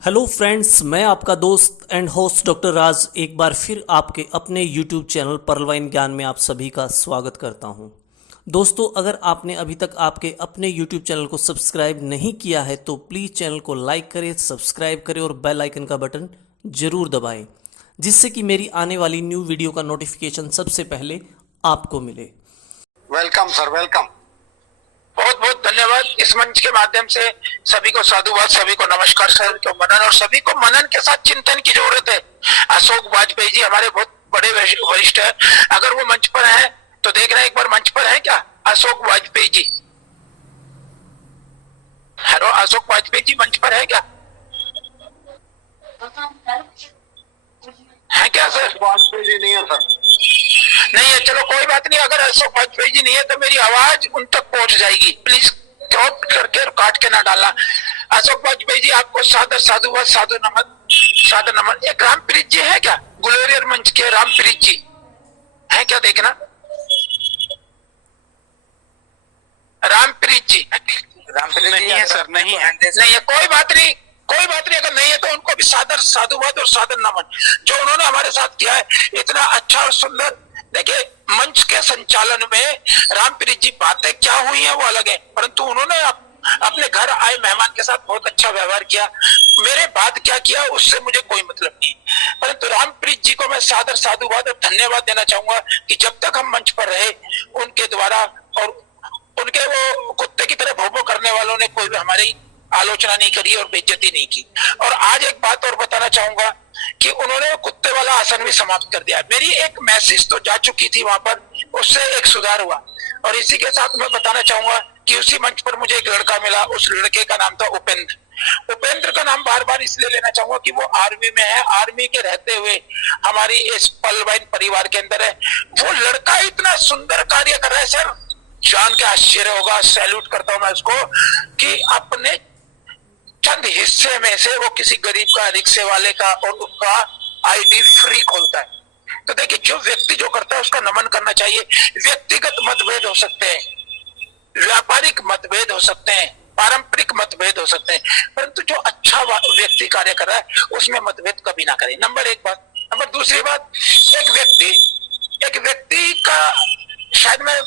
Hello friends, मैं आपका दोस्त एंड होस्ट डॉक्टर राज एक बार फिर आपके अपने यूट्यूब चैनल पर्लवाइन ज्ञान में आप सभी का स्वागत करता हूं। दोस्तों, अगर आपने अभी तक आपके अपने यूट्यूब चैनल को सब्सक्राइब नहीं किया है तो प्लीज़ चैनल को लाइक करें, सब्सक्राइब करें और बेल आइकन का बटन ज़रूर दबाएं, जिससे कि मेरी आने वाली न्यू वीडियो का नोटिफिकेशन सबसे पहले आपको मिले। Welcome sir, welcome. बहुत बहुत धन्यवाद। इस मंच के माध्यम से सभी को साधुवाद, सभी को नमस्कार, सभी को मनन और सभी को मनन के साथ चिंतन की जरूरत है। अशोक वाजपेयी जी हमारे बहुत बड़े वरिष्ठ है, अगर वो मंच पर है तो देख रहे हैं, एक बार मंच पर है क्या अशोक वाजपेयी जी? हेलो, अशोक वाजपेयी जी मंच पर है क्या? है क्या सर? वाजपेयी जी नहीं है सर। नहीं है, चलो कोई बात नहीं। अगर अशोक वाजपेयी जी नहीं है तो मेरी आवाज उन तक पहुंच जाएगी। प्लीज क्रॉप करके और काट के ना डालना। अशोक वाजपेयी जी आपको सादर साधुवाद, साधु नमन, सादर नमन। एक रामप्रीत जी है क्या? ग्लोरियर मंच के रामप्रीत जी है क्या? देखना, रामप्रीत जी। रामप्रीत नहीं है सर, नहीं है। नहीं है, कोई बात नहीं, कोई बात नहीं। अगर नहीं है तो उनको भी सादर साधुवाद और सादर नमन, जो उन्होंने हमारे साथ किया है इतना अच्छा और सुंदर। देखिए, मंच के संचालन में रामप्रीत जी बातें क्या हुई है वो अलग है, परंतु उन्होंने अपने घर आए मेहमान के साथ बहुत अच्छा व्यवहार किया। मेरे बाद क्या किया उससे मुझे कोई मतलब नहीं, परंतु रामप्रीत जी को मैं सादर साधुवाद और धन्यवाद देना चाहूंगा कि जब तक हम मंच पर रहे उनके द्वारा और उनके वो कुत्ते की तरह भों करने वालों ने कोई भी हमारी आलोचना नहीं करी और बेइज्जती नहीं की। और आज एक बात और बताना चाहूंगा कि उन्होंने कुत्ते वाला आसन भी समाप्त कर दिया। मेरी एक मैसेज तो जा चुकी थी वहां पर, उससे एक सुधार हुआ। और इसी के साथ मैं बताना चाहूंगा कि उसी मंच पर मुझे एक लड़का मिला, उस लड़के का नाम था उपेंद्र। उपेंद्र का नाम बार बार इसलिए लेना चाहूंगा कि वो आर्मी में है, आर्मी के रहते हुए हमारी इस पलवाइन परिवार के अंदर है। वो लड़का इतना सुंदर कार्य कर रहा है सर, जान के आश्चर्य होगा। सैल्यूट करता हूं मैं उसको कि अपने चंद हिस्से में से वो किसी गरीब का, रिक्शे वाले का और उनका आईडी फ्री खोलता है। तो देखिए, जो व्यक्ति जो करता है उसका नमन करना चाहिए। व्यक्तिगत मतभेद हो सकते हैं, व्यापारिक मतभेद हो सकते हैं, पारंपरिक मतभेद हो सकते हैं, परंतु जो अच्छा व्यक्ति कार्य कर रहा है उसमें मतभेद कभी ना करें। नंबर एक बात। नंबर दूसरी बात, एक व्यक्ति का शायद मैं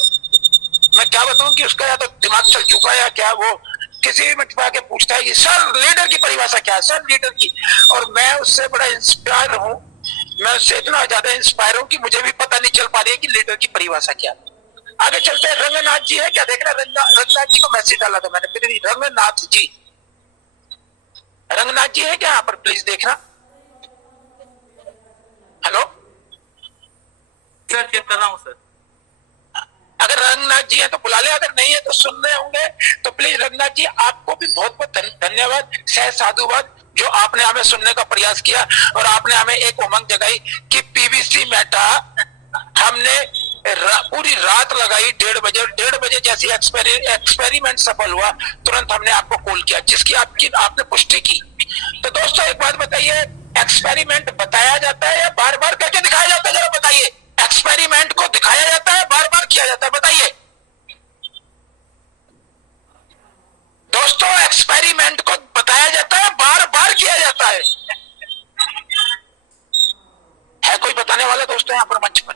क्या बताऊं कि उसका या तो दिमाग चल चुका है या क्या, वो किसी भी मंच पर आके पूछता है कि सर लीडर की परिभाषा क्या है, सर लीडर की। और मैं उससे बड़ा इंस्पायर हूं, मैं उससे इतना ज्यादा इंस्पायर हूं कि मुझे भी पता नहीं चल पा रही है कि लीडर की परिभाषा क्या है। आगे चलते हैं। रंगनाथ जी है क्या? देखना, रंगनाथ जी को मैसेज डाला था मैंने फिर। रंगनाथ जी, रंगनाथ जी है क्या यहाँ पर? प्लीज देखना। हेलो सर, चेक कर रहा हूँ सर। अगर रंगनाथ जी है तो बुला ले, अगर नहीं है तो सुन रहे होंगे तो प्लीज रंगनाथ जी, आपको भी बहुत बहुत धन्यवाद, सह साधुवाद, जो आपने हमें सुनने का प्रयास किया और आपने हमें एक उमंग जगाई कि पीवीसी मेटा हमने पूरी रात लगाई। 1:30 जैसी एक्सपेरिमेंट सफल हुआ, तुरंत हमने आपको कॉल किया, जिसकी आपने पुष्टि की। तो दोस्तों एक बात बताइए, एक्सपेरिमेंट बताया जाता है या बार बार करके दिखाया जाता है? जरा बताइए, एक्सपेरिमेंट को दिखाया जाता है, बार बार किया जाता है? बताइए दोस्तों, एक्सपेरिमेंट को बताया जाता है, बार बार किया जाता है कोई बताने वाला दोस्तों यहाँ पर मंच पर?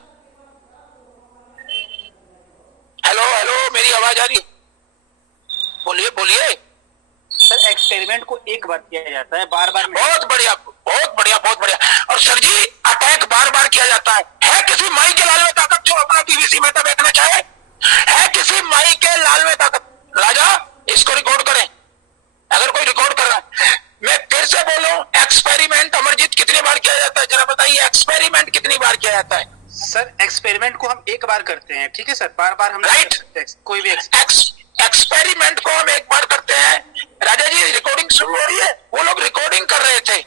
हेलो हेलो, मेरी आवाज आ रही? बोलिए बोलिए सर, एक्सपेरिमेंट को एक बार किया जाता है, बार बार नहीं। बहुत बढ़िया, बहुत बढ़िया, बहुत बढ़िया। और सर जी, अटैक बार बार किया जाता है किसी माई के लाल में ताकत जो अपना पीवीसी मेटा देखना चाहे? है किसी माई के लाल में ताकत? राजा, इसको रिकॉर्ड करें अगर कोई रिकॉर्ड कर रहा है। मैं फिर से बोलूं, एक्सपेरिमेंट अमरजीत कितनी बार किया जाता है? जरा बताइए, एक्सपेरिमेंट कितनी बार किया जाता है? सर, एक्सपेरिमेंट को हम एक बार करते हैं, ठीक है सर, बार बार हम राइट। कोई भी एक्सपेरिमेंट को हम एक बार करते हैं। राजा जी, रिकॉर्डिंग शुरू हो रही है। वो लोग रिकॉर्डिंग कर रहे थे,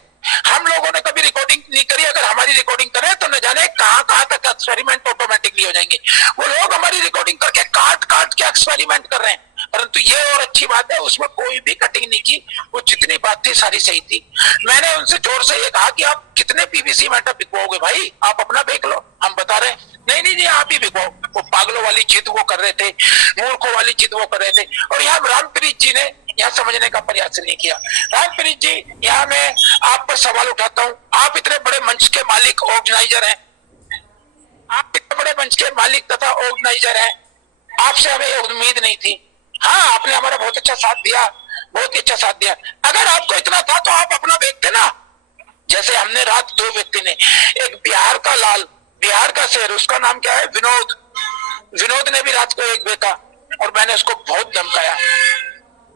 हम लोगों ने कभी रिकॉर्डिंग नहीं करी। अगर हमारी रिकॉर्डिंग करें तो न जाने कहां कहां तक एक्सपेरिमेंट ऑटोमेटिकली हो जाएंगे। वो लोग हमारी रिकॉर्डिंग करके काट काट के एक्सपेरिमेंट कर रहे हैं, परंतु ये और अच्छी बात है, उसमें कोई भी कटिंग नहीं की। वो जितनी बात थी सारी सही थी। मैंने उनसे जोर से ये कहा कि आप कितने पीवीसी मेटा बिकवाओगे भाई, आप अपना बेच लो, हम बता रहे हैं। नहीं नहीं जी, आप ही बिकवाओ। वो पागलों वाली जिद वो कर रहे थे, मूर्खों वाली जिद वो कर रहे थे। और यहाँ रामप्रीत जी ने यहाँ समझने का प्रयास नहीं किया। रामप्रीत जी, यहाँ मैं आप पर सवाल उठाता हूँ, आप इतने बड़े मंच के मालिक ऑर्गेनाइजर हैं, आप इतने बड़े मंच के मालिक तथा ऑर्गेनाइजर हैं, आपसे हमें उम्मीद नहीं थी। हाँ, आपने हमारा बहुत अच्छा साथ दिया, बहुत ही अच्छा साथ दिया। अगर आपको इतना था तो आप अपना देखते ना, जैसे हमने रात 2 व्यक्ति ने, एक बिहार का लाल, बिहार का शेर, उसका नाम क्या है, विनोद, विनोद ने भी रात को एक बेचा और मैंने उसको बहुत धमकाया।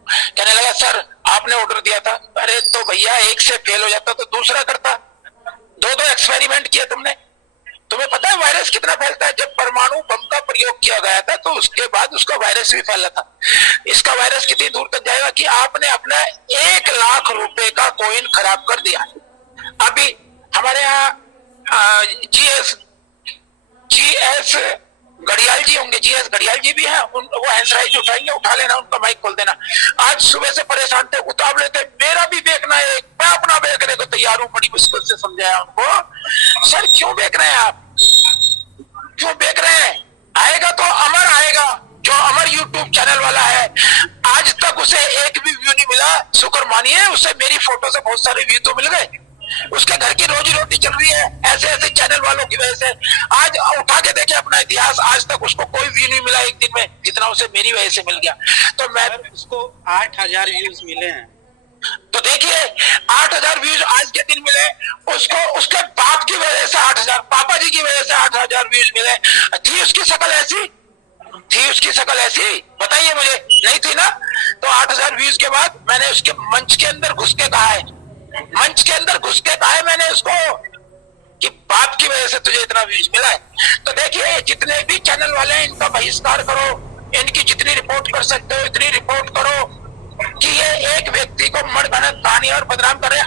कहने लगा सर आपने ऑर्डर दिया था। अरे तो भैया एक से फेल हो जाता तो दूसरा करता, 2 एक्सपेरिमेंट किया तुमने। तुम्हें पता है वायरस कितना फैलता है? जब परमाणु बम का प्रयोग किया गया था तो उसके बाद उसका वायरस भी फैला था। इसका वायरस कितनी दूर तक जाएगा कि आपने अपना 1 लाख रुपए का कॉइन खराब कर दिया। अभी हमारे यहाँ जीएस घड़ियाल जी होंगे, जीएस घड़ियाल जी भी हैं, वो हैंसराइज उठाएंगे, उठा लेना, उनका माइक खोल देना। आज सुबह से परेशान थे, उतावले थे, मेरा भी बेचना है, मैं अपना बेचने को तैयार हूं। बड़ी मुश्किल से समझाया उनको, सर क्यों बेच रहे हैं आप, क्यों बेच रहे हैं? आएगा तो अमर आएगा, जो अमर यूट्यूब चैनल वाला है, आज तक उसे एक भी व्यू नहीं मिला, शुक्र मानिए, उसे मेरी फोटो से बहुत सारे व्यू तो मिल गए, उसके घर की रोजी रोटी चल रही है ऐसे ऐसे चैनल वालों की वजह से। आज उठा के देखे अपना इतिहास, आज तक उसको कोई व्यू नहीं मिला एक दिन में, जितना उसे मेरी वजह से मिल गया। तो मैं उसको 8,000 व्यूज मिले हैं। तो देखिए 8,000 व्यूज आज के दिन मिले, उसको उसके बाप की वजह से 8,000, पापा जी की वजह से 8,000 व्यूज मिले। थी उसकी शक्ल ऐसी, थी उसकी शक्ल ऐसी, बताइए मुझे, नहीं थी ना? तो 8,000 व्यूज के बाद मैंने उसके मंच के अंदर घुस के कहा है, मंच के अंदर घुस के कहा है मैंने उसको कि बाप की वजह से तुझे इतना व्यूज मिला है। तो देखिए जितने भी चैनल वाले हैं इनका बहिष्कार करो, इनकी जितनी रिपोर्ट कर सकते हो इतनी रिपोर्ट करो कि ये एक व्यक्ति को मर गणत कहानी और बदनाम कर रहे हैं।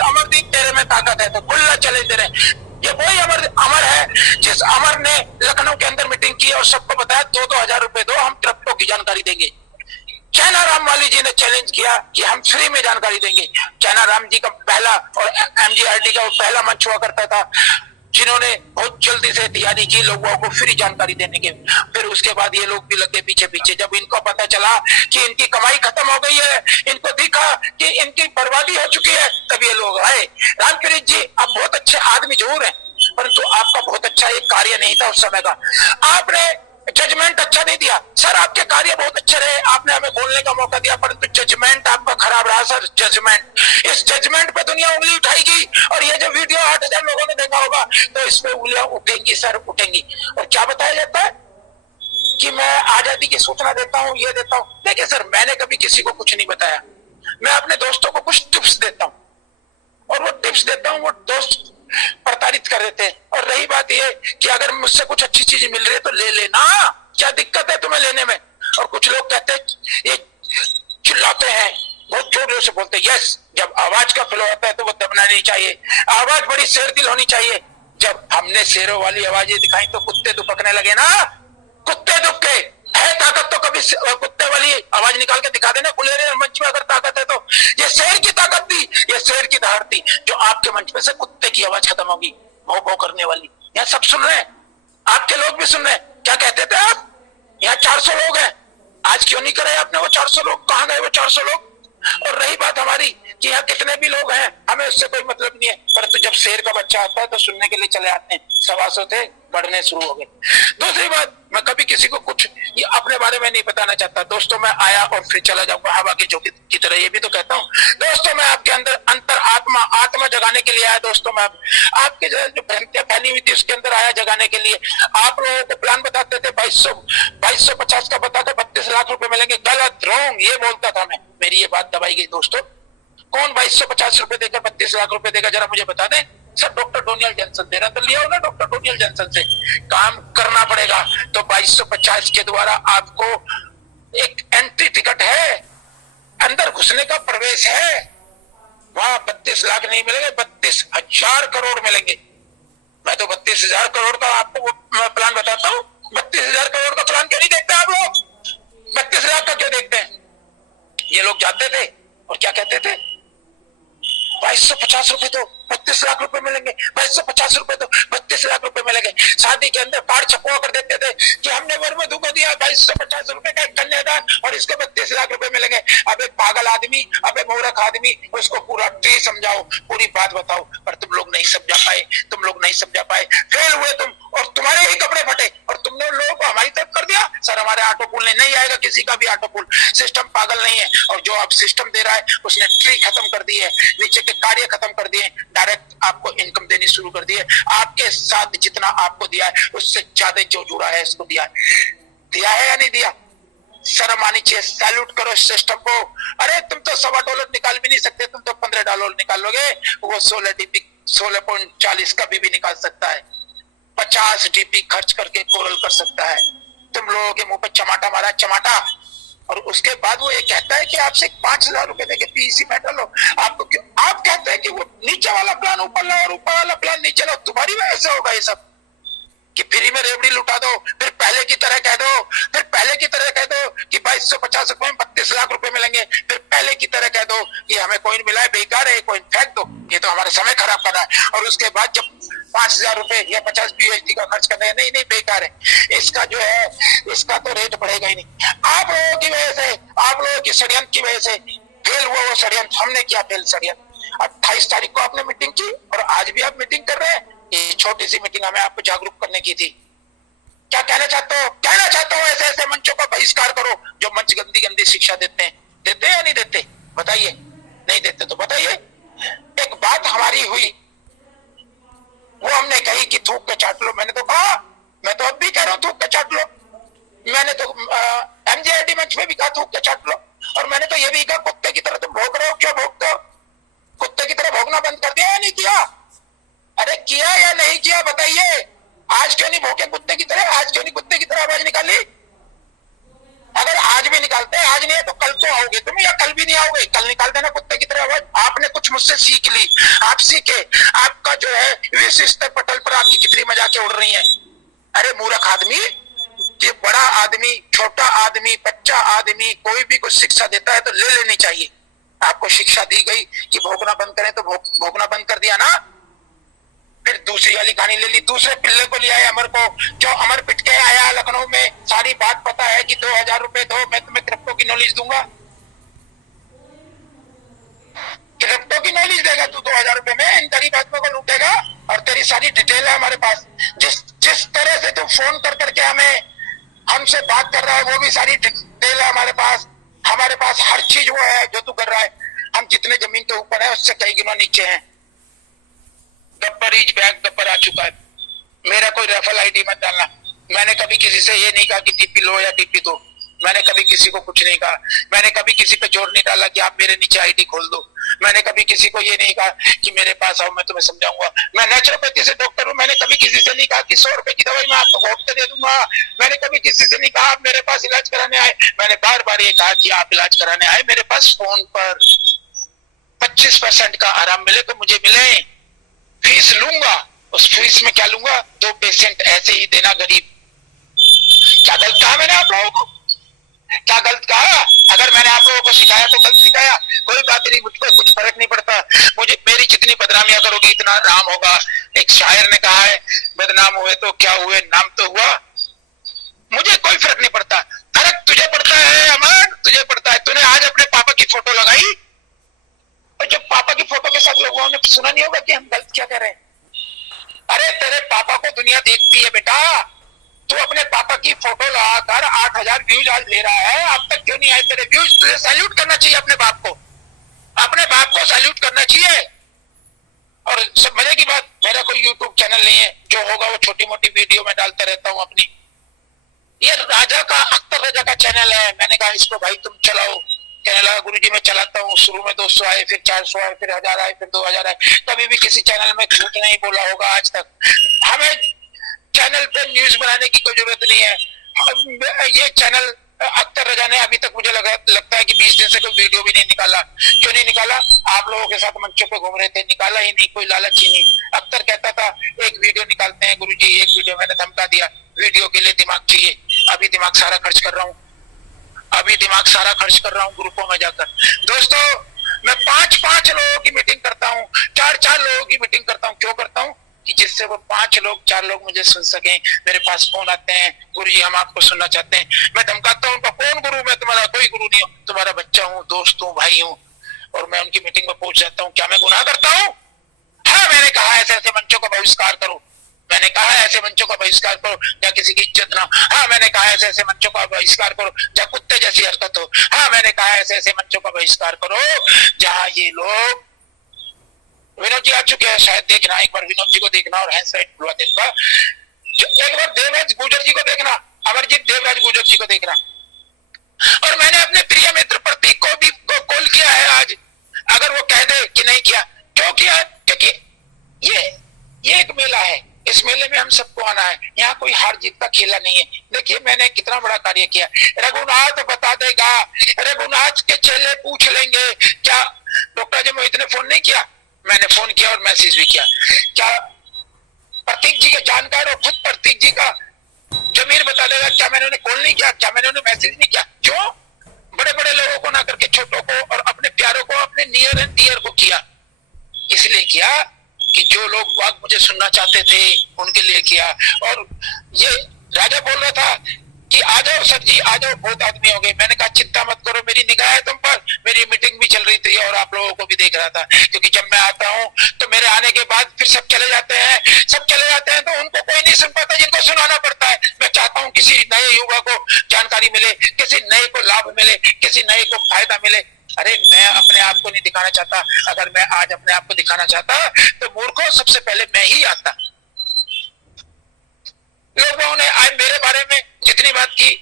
अमरदीप तेरे में ताकत है तो खुला चैलेंज दे रहे हैं। ये वही अमर है जिस अमर ने लखनऊ के अंदर मीटिंग की और सबको बताया 2-2 हजार रुपए दो, हम क्रिप्टो की जानकारी देंगे। चाइना राम वाली जी ने चैलेंज किया कि हम फ्री में जानकारी देंगे। चाइना राम जी का पहला और एमजीआरडी का पहला मंच हुआ करता था, जिन्होंने बहुत जल्दी से तैयारी की लोगों को फ्री जानकारी देने के। फिर उसके बाद ये लोग भी लगे पीछे पीछे, जब इनको पता चला कि इनकी कमाई खत्म हो गई है, इनको दिखा कि इनकी बर्बादी हो चुकी है, तब ये लोग आए। रामप्रीत जी आप बहुत अच्छे आदमी जरूर हैं, परंतु आपका बहुत अच्छा एक कार्य नहीं था उस समय का, आपने जजमेंट अच्छा नहीं दिया। सर आपके कार्य बहुत अच्छे रहे, आपने हमें बोलने का मौका दिया, परंतु जजमेंट आपका खराब रहा सर। जजमेंट, इस जजमेंट पे दुनिया उंगली उठाएगी और ये जो वीडियो 8,000 लोगों ने देखा होगा तो इस पे उंगलियां उठेंगी सर, उठेंगी। और क्या बताया जाता है कि मैं आजादी की सूचना देता हूँ, ये देता हूँ। देखिए सर मैंने कभी किसी को कुछ नहीं बताया, मैं अपने दोस्तों को कुछ टिप्स देता हूँ और वो टिप्स देता हूँ, वो दोस्त प्रताड़ित कर देते हैं। और रही बात ये कि अगर मुझसे कुछ अच्छी चीज मिल रही है तो ले लेना, क्या दिक्कत है तुम्हें लेने में? और कुछ लोग कहते हैं ये चिल्लाते हैं, बहुत जोर जोर से बोलते हैं, यस जब आवाज का फ्लो होता है तो वो दबना नहीं चाहिए, आवाज बड़ी शेर दिल होनी चाहिए। जब हमने शेरों वाली आवाजें दिखाई तो कुत्ते दुपकने लगे ना, कुत्ते दुपके है ताकत तो कभी कुत्ते वाली आवाज निकाल के दिखा देना खुले मंच में, अगर ताकत है तो। ये शेर की ताकत थी, ये शेर की दहाड़ थी, जो आपके मंच में से कुत्ते की आवाज खत्म होगी, भौ भौ करने वाली। यहाँ सब सुन रहे हैं, आपके लोग भी सुन रहे हैं। क्या कहते थे आप? यहाँ 400 लोग हैं, आज क्यों नहीं करे आपने वो 400 लोग? कहाँ गए वो 400 लोग? और रही बात हमारी कि यहाँ कितने भी लोग हैं हमें उससे कोई मतलब नहीं है, परंतु जब शेर का बच्चा आता है तो सुनने के लिए चले आते हैं। 125 थे, बढ़ने शुरू हो गए। दूसरी बात, मैं कभी किसी को कुछ ये अपने बारे में नहीं बताना चाहता। दोस्तों मैं आया और फिर चला जाऊंगा हवा की झोंकी की तरह, ये भी तो कहता हूँ। दोस्तों मैं आपके अंदर अंतर आत्मा जगाने के लिए आया। दोस्तों मैं आपके जो भ्रांतियां फैली हुई थी उसके अंदर आया जगाने के लिए। आप लोगों को प्लान बताते थे 2250 का बता के 32 लाख रुपए मिलेंगे, गलत, रॉन्ग ये बोलता था मैं, मेरी ये बात दबाई गई। दोस्तों कौन 2250 रुपए देकर 32 लाख रुपए देगा, जरा मुझे बता दें। सर डॉक्टर डोनियल जॉनसन दे रहा, तो लिया होगा डॉक्टर डोनियल जॉनसन से, काम करना पड़ेगा। तो 2250 के द्वारा आपको एक एंट्री टिकट है, अंदर घुसने का प्रवेश है, वहां 32 लाख नहीं मिलेंगे, 32,000 करोड़ मिलेंगे। मैं तो 32,000 करोड़ का आपको प्लान बताता हूँ। 32,000 करोड़ का प्लान क्यों नहीं देखते आप लोग? 32 लाख का क्यों देखते हैं? ये लोग जाते थे और क्या कहते थे, 2250 रुपए तो 32 लाख रुपए मिलेंगे, 2250 रुपए तो 32 लाख रुपए मिलेंगे। शादी के अंदर कार्ड छपवा कर देते थे कि हमने वरवधु को दिया 2250 रुपए का कन्यादान और इसको 32 लाख रुपए मिलेंगे। अबे पागल आदमी, अबे मूर्ख आदमी, उसको पूरा ट्री समझाओ, पूरी बात बताओ, पर तुम लोग नहीं समझा पाए, तुम लोग नहीं समझा पाए, फेल हुए तुम, और तुम्हारे ही कपड़े फटे और तुमने उन लोगों को हमारी तरफ कर दिया। सर हमारे ऑटो पुल नहीं आएगा, किसी का भी ऑटो पुल, सिस्टम पागल नहीं है। और जो आप सिस्टम दे रहा है उसने ट्री खत्म कर दी है, नीचे के कार्य खत्म कर दिए, डायरेक्ट आपको इनकम देनी शुरू कर दी है। आपके साथ जितना आपको दिया है उससे ज्यादा जो जुड़ा है इसको दिया है या नहीं दिया? शर्म आनी चाहिए, सैल्यूट करो इस सिस्टम को। अरे तुम तो $1.25 निकाल भी नहीं सकते, तुम तो $15 निकाल लोगे, वो 16 DP 16.40 का भी निकाल सकता है, 50 DP खर्च करके कोरल कर सकता है। तुम लोगों के मुंह पे चमाटा मारा, चमाटा, और उसके बाद वो ये कहता है कि आपसे 5,000 रुपए देके पीईसी मेटल लो। आपको क्यों? आप कहते हैं कि वो नीचे वाला प्लान ऊपर लाओ और ऊपर वाला प्लान नीचे लाओ, तुम्हारी वजह से होगा ये सब कि फ्री में रेवड़ी लुटा दो, फिर पहले की तरह कह दो, फिर पहले की तरह कह दो कि 2250 रुपए में 32 लाख रुपए मिलेंगे, फिर पहले की तरह कह दो कि हमें कोइन मिला है, बेकार है, कोइन फेंक दो, ये तो हमारा समय खराब कर रहा है। और उसके बाद जब 5,000 रुपए या 50 BUSD का खर्च करना है, नहीं नहीं बेकार है, इसका जो है इसका तो रेट बढ़ेगा ही नहीं। आप लोगों की वजह से, आप लोगों की षड्यंत्र की वजह से फेल हुआ वो षड्यंत्र। हमने किया फेल षड्यंत्र। 28 तारीख को आपने मीटिंग की और आज भी आप मीटिंग कर रहे हैं। ये छोटी सी मीटिंग हमें आपको जागरूक करने की थी। क्या कहना चाहते हो? कहना चाहते हो ऐसे ऐसे मंचों का बहिष्कार करो जो मंच गंदी गंदी शिक्षा देते हैं। देते हैं या नहीं देते? बताइए। नहीं देते तो बताइए। एक बात हमारी हुई, वो हमने कही कि थूक के चाट लो। मैंने तो कहा, मैं तो अब भी कह रहा हूं थूक के चाट लो। मैंने तो MJIT मंच में भी कहा थूक के चाट लो, और मैंने तो ये भी कहा कुत्ते की तरह तुम भोग रहे हो। क्यों भोगते हो? कुत्ते की तरह भोगना बंद कर दिया या नहीं किया? अरे किया या नहीं किया बताइए। आज क्यों नहीं भोगे कुत्ते की तरह? आज क्यों नहीं कुत्ते की तरह आवाज निकाली? अगर आज भी निकालते हैं, आज नहीं है तो कल तो आओगे तुम, या कल भी नहीं आओगे, कल निकाल देना कुत्ते की तरह आवाज। आपने कुछ मुझसे सीख ली, आप सीखे। आपका जो है विश्व स्तर पटल पर आपकी कितनी मजाकें उड़ रही हैं। अरे मूर्ख आदमी, ये बड़ा आदमी, छोटा आदमी, बच्चा आदमी, कोई भी कुछ शिक्षा देता है तो ले लेनी चाहिए। आपको शिक्षा दी गई कि भोगना बंद करें तो भोगना बंद कर दिया ना। फिर दूसरी वाली कहानी ले ली, दूसरे पिल्ले को ले आया अमर को, जो अमर पिट के आया लखनऊ में, सारी बात पता है कि 2,000 रुपए दो, मैं तुम्हें क्रिप्टो की नॉलेज दूंगा। क्रिप्टो की नॉलेज देगा तू 2,000 रुपए में, इन गरीब आदमियों को लूटेगा। और तेरी सारी डिटेल है हमारे पास। जिस तरह से तू फोन कर करके हमसे बात कर रहा है, वो भी सारी डिटेल है हमारे पास। हमारे पास हर चीज वो है जो तू कर रहा है। हम जितने जमीन के ऊपर है उससे कई गुना नीचे हैं। गब्बर इज बैक, गब्बर आ चुका है। मेरा कोई रेफरल आईडी मत डालना। मैंने कभी किसी से ये नहीं कहा कि टीपी लो या टीपी दो। मैंने कभी किसी को कुछ नहीं कहा। मैंने कभी किसी पे जोर नहीं डाला कि आप मेरे नीचे आईडी खोल दो। मैंने कभी किसी को ये नहीं कहा कि मेरे पास आओ मैं तुम्हें समझाऊंगा। मैं नेचुरोपैथी से डॉक्टर हूँ। मैंने कभी किसी से नहीं कहा कि 100 रुपए की दवाई मैं आपको घोट के दे दूंगा। मैंने कभी किसी से नहीं कहा आप मेरे पास इलाज कराने आए। मैंने बार बार ये कहा कि आप इलाज कराने आए, मेरे पास फोन पर 25% का आराम मिले तो मुझे मिले, फीस लूंगा। उस फीस में क्या लूंगा? 2 पेशेंट ऐसे ही देना गरीब। क्या गलत कहा मैंने आप लोगों को? क्या गलत कहा? अगर मैंने आप लोगों को सिखाया तो गलत सिखाया, कोई बात नहीं, मुझको कुछ फर्क नहीं पड़ता। मुझे मेरी जितनी बदनामियां करोगी इतना नाम होगा। एक शायर ने कहा है, बदनाम हुए तो क्या हुए, नाम तो हुआ। मुझे कोई फर्क नहीं पड़ता। फर्क तुझे पड़ता है अमर, तुझे पड़ता है। तूने आज अपने पापा की फोटो लगाई, और जब पापा की फोटो के साथ लोगों ने सुना नहीं होगा कि हम गलत क्या कर रहे हैं। अरे तेरे पापा को दुनिया देखती है बेटा। तू अपने पापा की फोटो लगाकर 8,000 व्यूज आज ले रहा है, अब तक क्यों नहीं आए तेरे व्यूज? तुझे सैल्यूट करना चाहिए अपने बाप को। अपने बाप को सैल्यूट करना चाहिए। और सब मजे की बात, मेरा कोई यूट्यूब चैनल नहीं है। जो होगा वो छोटी मोटी वीडियो में डालता रहता हूँ अपनी। ये राजा का, अख्तर राजा का चैनल है। मैंने कहा इसको भाई तुम चलाओ। कहने लगा गुरुजी मैं चलाता हूँ। शुरू में 200 आए, फिर 400 आए, फिर 1000 आए, फिर 2000 आए। कभी भी किसी चैनल में झूठ नहीं बोला होगा आज तक। हमें चैनल पे न्यूज बनाने की कोई जरूरत नहीं है। ये चैनल अख्तर रजा ने अभी तक मुझे लगता है कि 20 दिन से कोई वीडियो भी नहीं निकाला। क्यों नहीं निकाला? आप लोगों के साथ मंचों पे घूम रहे थे, निकाला ही नहीं। कोई लालच ही नहीं। अख्तर कहता था एक वीडियो निकालते हैं गुरुजी, एक वीडियो। मैंने धमका दिया, वीडियो के लिए दिमाग चाहिए। अभी दिमाग सारा खर्च कर रहा हूँ, अभी दिमाग सारा खर्च कर रहा हूँ ग्रुपों में जाकर। दोस्तों मैं 5-5 लोगों की मीटिंग करता हूँ, 4-4 लोगों की इसलिए मीटिंग करता हूँ, क्यों करता हूँ कि जिससे वो 5 लोग 4 लोग मुझे सुन सकें। मेरे पास फोन आते हैं, गुरु जी हम आपको सुनना चाहते हैं। मैं धमकाता हूँ उनका, कौन गुरु, मैं तुम्हारा कोई गुरु नहीं हूँ, तुम्हारा बच्चा हूँ, दोस्त हूँ, भाई हूँ। और मैं उनकी मीटिंग में पहुंच जाता हूँ। क्या मैं गुनाह करता हूँ? हाँ, मैंने कहा ऐसे ऐसे मंचों का बहिष्कार करो, मैंने कहा ऐसे मंचों का बहिष्कार करो जहाँ किसी की इज्जत ना। हाँ, मैंने कहा ऐसे ऐसे मंचों का बहिष्कार करो जहाँ कुत्ते जैसी हरकत हो। हाँ, मैंने कहा ऐसे ऐसे मंचों का बहिष्कार करो जहाँ ये लोग, विनोद जी आ चुके हैं, शायद देखना, एक बार विनोद जी को देखना और हैंड साइड खुलवा देगा। एक बार देवराज गुर्जर जी को देखना, अमरजीत देवराज गुर्जर जी को देखना। और मैंने अपने प्रिय मित्र प्रतीक को भी कॉल किया है आज, अगर वो कह दे कि नहीं किया। क्यों किया? क्योंकि ये एक मेला है, इस मेले में हम सबको आना है, यहाँ कोई हार जीत का खेला नहीं है। देखिए मैंने कितना बड़ा कार्य किया, रघुनाथ बता देगा, रघुनाथ के चेले पूछ लेंगे। क्या डॉक्टर अजय मोहित ने फोन नहीं किया? मैंने फोन किया और मैसेज भी किया। क्या प्रतीक जी के जानकार और खुद प्रतीक जी का जमीर बता देगा, क्या मैंने उन्हें कॉल नहीं किया, क्या मैंने उन्हें मैसेज नहीं किया? क्यों? बड़े बड़े लोगों को ना करके छोटों को और अपने प्यारों को, अपने नियर एंड डियर को किया। इसलिए किया कि जो लोग बात मुझे सुनना चाहते थे उनके लिए किया। और ये राजा बोल रहा था कि आ जाओ सर जी, आ जाओ, बहुत आदमी हो गए। मैंने कहा चिंता मत करो, मेरी निगाह है तुम पर। मेरी मीटिंग भी चल रही थी और आप लोगों को भी देख रहा था, क्योंकि जब मैं आता हूँ तो मेरे आने के बाद फिर सब चले जाते हैं, सब चले जाते हैं, तो उनको कोई नहीं सुन पाता जिनको सुनाना पड़ता है। मैं चाहता हूँ किसी नए युवा को जानकारी मिले, किसी नए को लाभ मिले, किसी नए को फायदा मिले। अरे मैं अपने आप को नहीं दिखाना चाहता, अगर मैं आज अपने आप को दिखाना चाहता तो मूर्खों सबसे पहले मैं ही आता। लोगों ने आज मेरे बारे में जितनी बात की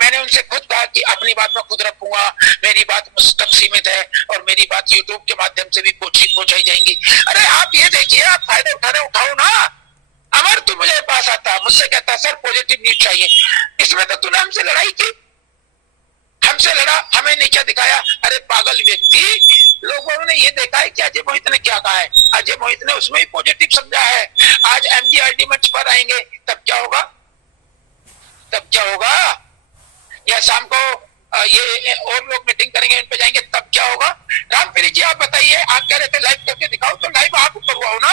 मैंने उनसे खुद कहा कि अपनी बात मैं खुद रखूंगा, मेरी बात मुझ तक सीमित है और मेरी बात यूट्यूब के माध्यम से भी पहुंचाई जाएंगी। अरे आप ये देखिए, आप फायदा उठाओ ना। अमर तू मुझे पास आता, मुझसे कहता सर पॉजिटिव न्यूज चाहिए, इसमें तो तूने हमसे लड़ाई की, हमसे लड़ा, हमें नीचा दिखाया। अरे पागल व्यक्ति, लोगों ने ये देखा है कि अजय मोहित ने क्या कहा है, अजय मोहित ने उसमें ही पॉजिटिव समझा है। आज एमजीआरडी मंच पर आएंगे तब क्या होगा, तब क्या होगा? या शाम को ये और लोग मीटिंग करेंगे, इन पे जाएंगे, तब क्या होगा? रामप्रीत जी आप बताइए, आप कह रहे थे लाइव करके दिखाओ, तो लाइव आप ऊपर हुआ हो ना।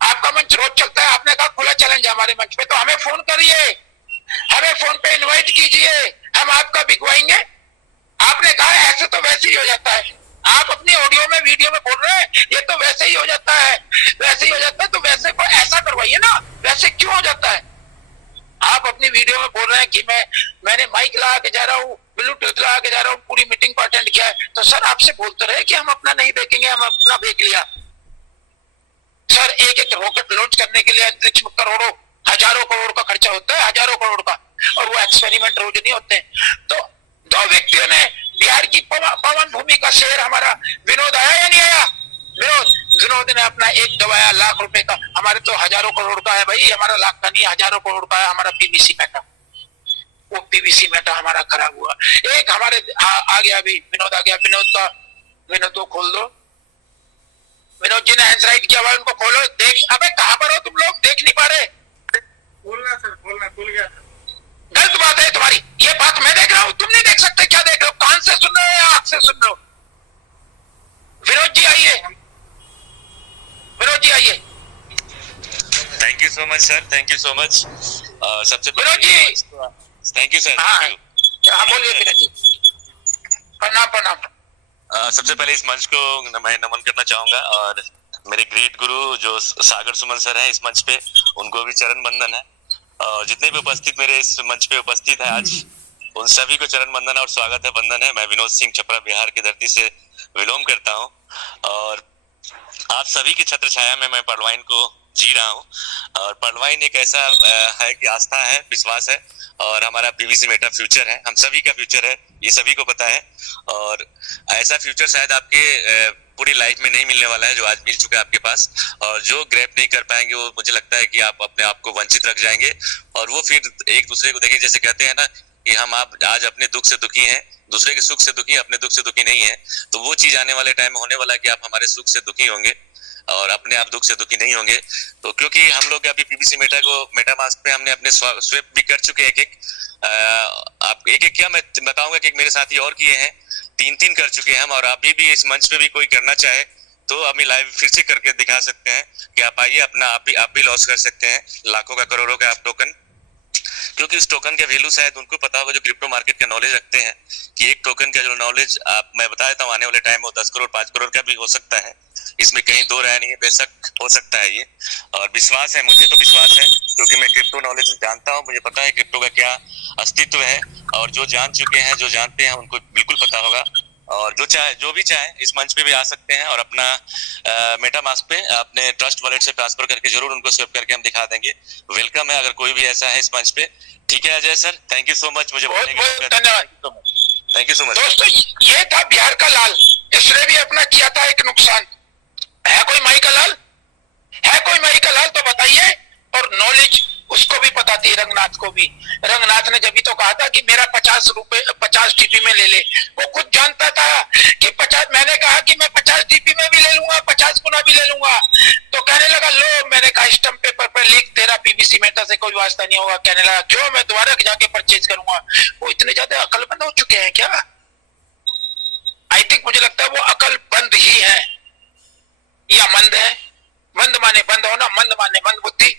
आपका मंच रोज चलता है, आपने कहा खुला चैलेंज हमारे मंच पे, तो हमें फोन करिए, हमें फोन पे इनवाइट कीजिए, हम आपका बिकवाएंगे। आपने कहा ऐसे तो वैसे ही हो जाता है, आप अपनी ऑडियो में वीडियो में बोल रहे हैं ये तो वैसे ही हो जाता है, वैसे ही हो जाता है, तो वैसे को ऐसा करवाइए ना, वैसे क्यों हो जाता है? आप अपनी वीडियो में बोल रहे हैं कि मैंने माइक लगा के जा रहा हूँ, ब्लूटूथ लगा के जा रहा हूँ, पूरी मीटिंग को अटेंड किया है, तो सर आपसे बोलते रहे कि हम अपना नहीं देखेंगे, हम अपना देख लिया। सर एक एक रॉकेट लॉन्च करने के लिए अंतरिक्ष में करोड़ों हजारों करोड़ का खर्चा होता है, हजारों करोड़ का, और वो एक्सपेरिमेंट रोज नहीं होते। तो 2 व्यक्तियों ने, बिहार की पवन भूमि का शेर हमारा विनोद आया या नहीं आया? विनोद ने अपना एक दबाया लाख रुपए का, हमारे तो हजारों करोड़ का है भाई, हमारा लाख का नहीं हजारों करोड़ का है हमारा पीवीसी मेटा। वो पीवीसी मेटा हमारा खराब हुआ। एक हमारे आ गया अभी विनोद आ गया, विनोद को खोल दो। विनोद जी ने हैंड राइट किया हुआ, उनको खोलो। देख, अबे कहां पर हो तुम लोग, देख नहीं पा रहे? खोलना सर, खोलना, खुल गया। गलत बात है तुम्हारी, ये बात मैं देख रहा हूं, तुम नहीं देख सकते। क्या देख रहे हो, कान से सुन रहे हो या आंख से सुन रहे हो? विनोद जी आइए, विनोद जी आइए। Thank you so much sir, thank you so much. सबसे Vinod ji, thank you sir. हाँ बोलिए विनोद जी। प्रणाम। सबसे पहले इस मंच को मैं नमन करना चाहूंगा, और मेरे ग्रेट गुरु जो सागर सुमन सर हैं इस मंच पे, उनको भी चरण वंदन है। और जितने भी उपस्थित मेरे इस मंच पे उपस्थित है आज, उन सभी को चरण वंदन और स्वागत है, वंदन है। मैं विनोद सिंह छपरा बिहार की धरती से विलोम करता हूँ, और आप सभी की छत्र छाया में मैं पर्लवाइन को जी रहा हूँ। और पर्लवाइन एक ऐसा है कि आस्था है, विश्वास है, और हमारा पीवीसी मेटा फ्यूचर है, हम सभी का फ्यूचर है, ये सभी को पता है। और ऐसा फ्यूचर शायद आपके पूरी लाइफ में नहीं मिलने वाला है जो आज मिल चुका है आपके पास, और जो ग्रैब नहीं कर पाएंगे वो मुझे लगता है कि आप अपने आप को वंचित रख जाएंगे, और वो फिर एक दूसरे को देखिए, जैसे कहते हैं ना कि हम आप आज अपने दुख से दुखी हैं, दूसरे के सुख से दुखी, अपने दुख से दुखी नहीं है। तो वो चीज आने वाले टाइम में होने वाला है कि आप हमारे सुख से दुखी होंगे और अपने आप दुख से दुखी नहीं होंगे। तो क्योंकि हम लोग अभी पीवीसी मेटा को मेटामास्क पे हमने अपने स्वैप भी कर चुके हैं, आप एक क्या मैं बताऊंगा कि मेरे साथी और किए हैं, 3 कर चुके हैं हम, और अभी भी इस मंच पे भी कोई करना चाहे तो हम लाइव फिर से करके दिखा सकते हैं कि आप आइए, अपना आप भी लॉस कर सकते हैं लाखों का, करोड़ों का आप टोकन। क्योंकि इस टोकन के वैल्यू शायद उनको पता होगा जो क्रिप्टो मार्केट का नॉलेज रखते हैं, कि एक टोकन का जो नॉलेज आप मैं बता देता हूँ, आने वाले टाइम में 10 करोड़ 5 करोड़ का भी हो सकता है। इसमें कहीं दो राय नहीं है, बेशक हो सकता है ये। और विश्वास है, मुझे तो विश्वास है, क्योंकि मैं क्रिप्टो नॉलेज जानता हूँ, मुझे पता है क्रिप्टो का क्या अस्तित्व है। और जो जान चुके हैं, जो जानते हैं, उनको बिल्कुल पता होगा। और जो भी चाहे इस मंच पे भी आ सकते हैं और अपना मेटामास्क पे अपने ट्रस्ट वॉलेट से ट्रांसफर करके जरूर उनको स्वेप करके हम दिखा देंगे। वेलकम है अगर कोई भी ऐसा है इस मंच पे। ठीक है Ajay sir, thank you so much मुझे बोलने के लिए। धन्यवाद। Thank you so much. दोस्तों ये था बिहार का लाल, इसने भी अपना किया था एक नुकसान। है कोई माई का लाल? है कोई माई का लाल तो बताइए। और नॉलेज उसको भी पता थी, रंगनाथ को भी। रंगनाथ ने जब तो कहा था कि मेरा 50 टीपी में ले ले। वो खुद जानता था कि 50, मैंने कहा कि मैं 50 टीपी में भी ले लूंगा, 50 गुना भी ले लूंगा। तो कहने लगा लो, मैंने कहा स्टम्प पेपर पर लिख, तेरा पीवीसी मेटा से कोई वास्ता नहीं होगा। कहने लगा क्यों, मैं दोबारा जाके परचेज करूंगा। वो इतने ज्यादा अकलमंद हो चुके हैं क्या? आई थिंक, मुझे लगता है वो अकलमंद ही है या मंद है। मंद माने बंद होना, मंद माने मंद बुद्धि।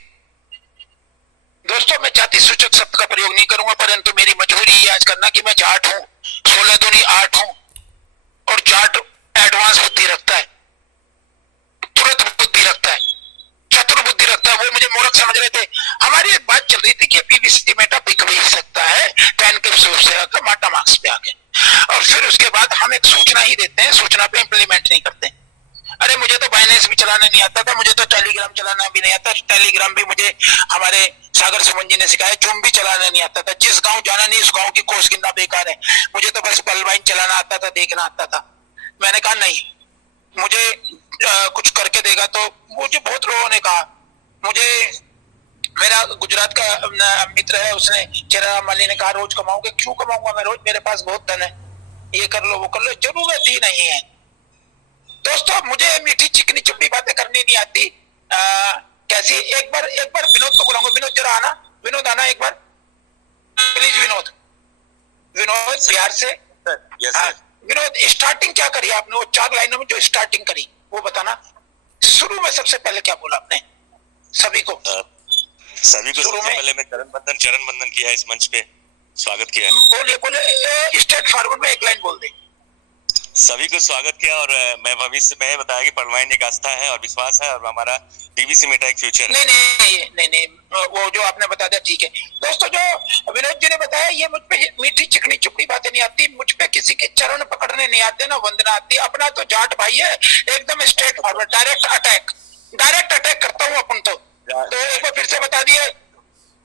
दोस्तों मैं जाति सूचक शब्द का प्रयोग नहीं करूंगा, परंतु मेरी मजबूरी ये आज करना कि मैं जाट हूं, 16 दूनी 8 हूं। और जाट एडवांस बुद्धि रखता है, तुरंत बुद्धि रखता है, चतुर बुद्धि रखता है। वो मुझे मूर्ख समझ रहे थे। हमारी एक बात चल रही थी कि पीवीसी मेटा बिक भी सकता है, पैन के सोर्स से आकर माटा मार्क्स पे आके। और फिर उसके बाद हम एक सूचना ही देते हैं, सूचना पे इंप्लीमेंट नहीं करते। अरे मुझे तो बाइनेंस भी चलाना नहीं आता था, मुझे तो टेलीग्राम चलाना भी नहीं आता। टेलीग्राम भी मुझे हमारे सागर सुमन जी ने सिखाया। जूम भी चलाना नहीं आता था। जिस गांव जाना नहीं, उस गांव की कोस गिनना बेकार है। मुझे तो बस पलवाइन चलाना आता था, देखना आता था। मैंने कहा नहीं, मुझे कुछ करके देगा। तो मुझे बहुत लोगों ने कहा, मुझे मेरा गुजरात का मित्र है, उसने चेरा माली ने कहा रोज कमाओगे। क्यों कमाऊंगा मैं रोज, मेरे पास बहुत धन है, ये कर लो वो कर लो। जरूरत ही नहीं है। दोस्तों मुझे मीठी चिकनी चुपड़ी बातें करनी नहीं आती। कैसी, एक बार विनोद को बुलाऊंगा। विनोद जरा आना, विनोद आना एक बार प्लीज। विनोद बिहार से। हाँ, विनोद स्टार्टिंग क्या करी आपने? वो 4 लाइनों में जो स्टार्टिंग करी वो बताना। शुरू में सबसे पहले क्या बोला आपने सभी को? सबसे पहले मैं चरण बंदन किया, इस मंच पे स्वागत किया। बोलिए स्ट्रेट फॉरवर्ड में एक लाइन बोल दे। सभी को स्वागत किया। और मैं भविष्य में बताया कि पलवाइन एक आस्था है और विश्वास है, और हमारा पीवीसी मेटा एक फ्यूचर है। नहीं, वो जो आपने बता दिया ठीक है। दोस्तों जो विनोद जी ने बताया, ये मुझ पे मीठी चिकनी चुपड़ी बातें नहीं आती, मुझ पे किसी के चरण पकड़ने नहीं आते, ना वंदना आती। अपना तो जाट भाई है, एकदम स्ट्रेट फॉरवर्ड, डायरेक्ट अटैक करता हूँ अपन तो एक बार फिर से बता दिए।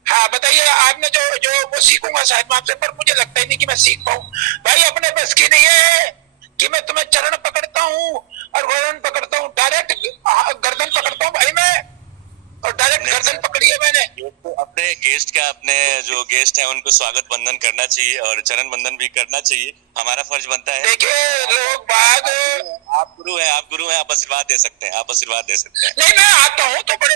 हाँ बताइए, आपने जो वो सीखूंगा शायद मैं आपसे, पर मुझे लगता ही नहीं कि मैं सीख पाऊँ। भाई अपने बस की नहीं है कि मैं तुम्हें चरण पकड़ता हूँ और गर्दन पकड़ता हूँ, डायरेक्ट गर्दन पकड़ता हूँ भाई मैं। और डायरेक्ट गर्दन पकड़ी है मैंने। तो अपने गेस्ट का, अपने जो गेस्ट है उनको स्वागत बंदन करना चाहिए और चरण बंदन भी करना चाहिए, हमारा फर्ज बनता है। देखिए लोग बाग, आप गुरु हैं, आप आशीर्वाद दे सकते हैं, नहीं मैं आता हूँ तो बड़े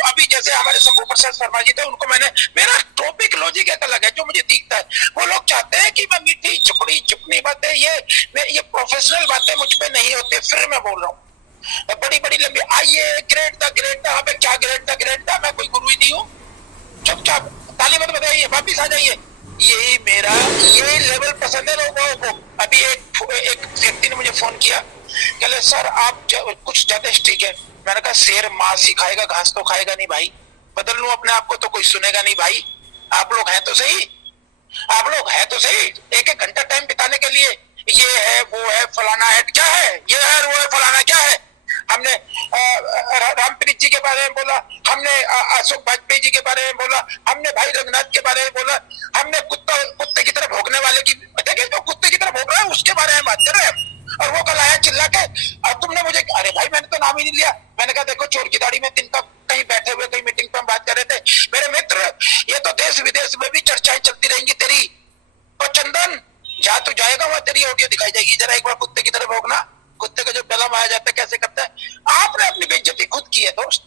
अभी जैसे हमारे शंभू प्रसाद शर्मा जी थे, उनको मेरा टॉपिक लॉजिक एक अलग है जो मुझे दिखता है। वो लोग चाहते हैं कि मैं मीठी चुपड़ी बातें, ये प्रोफेशनल बातें मुझ पे नहीं होती। फिर मैं बोल रहा हूँ बड़ी लंबी, आइए ग्रेट था क्या ग्रेट था, मैं कोई गुरु ही नहीं हूँ। चुपचाप ताली मत बताइए, वापिस आ जाइए। यही मेरा ये लेवल पसंद है लोगों को। अभी एक व्यक्ति ने मुझे फोन किया, कहले सर आप कुछ ज्यादा स्ट्रिक्ट है। मैंने कहा शेर मांस ही खाएगा, घास तो खाएगा नहीं भाई। बदल लूं अपने आप को तो कोई सुनेगा नहीं भाई। आप लोग हैं तो सही, एक घंटा टाइम बिताने के लिए ये है वो है फलाना है, क्या है ये है वो है फलाना क्या है। हमने रामप्रीत जी के बारे में बोला, हमने अशोक वाजपेयी जी के बारे में बोला, हमने भाई रंगनाथ के बारे में बोला, हमने कुत्ते की तरह भोगने वाले की, देखिए जो कुत्ते की तरह भोग रहा है उसके बारे में बात कर रहे हैं। और वो कल आया चिल्ला के, और तुमने मुझे, अरे भाई मैंने तो नाम ही नहीं लिया। मैंने कहा देखो चोर की दाढ़ी में तिनका कहीं बैठे हुए कहीं मीटिंग पे हम बात कर रहे थे। मेरे मित्र ये तो देश विदेश में भी चर्चाएं चलती रहेंगी तेरी। और चंदन जहाँ तू जाएगा वहां तेरी ऑडियो दिखाई जाएगी। जरा एक बार कुत्ते की तरह भोगना, कुत्ते का जो पहला माया जाता है कैसे करता है। आपने अपनी बेइज्जती खुद की है दोस्त।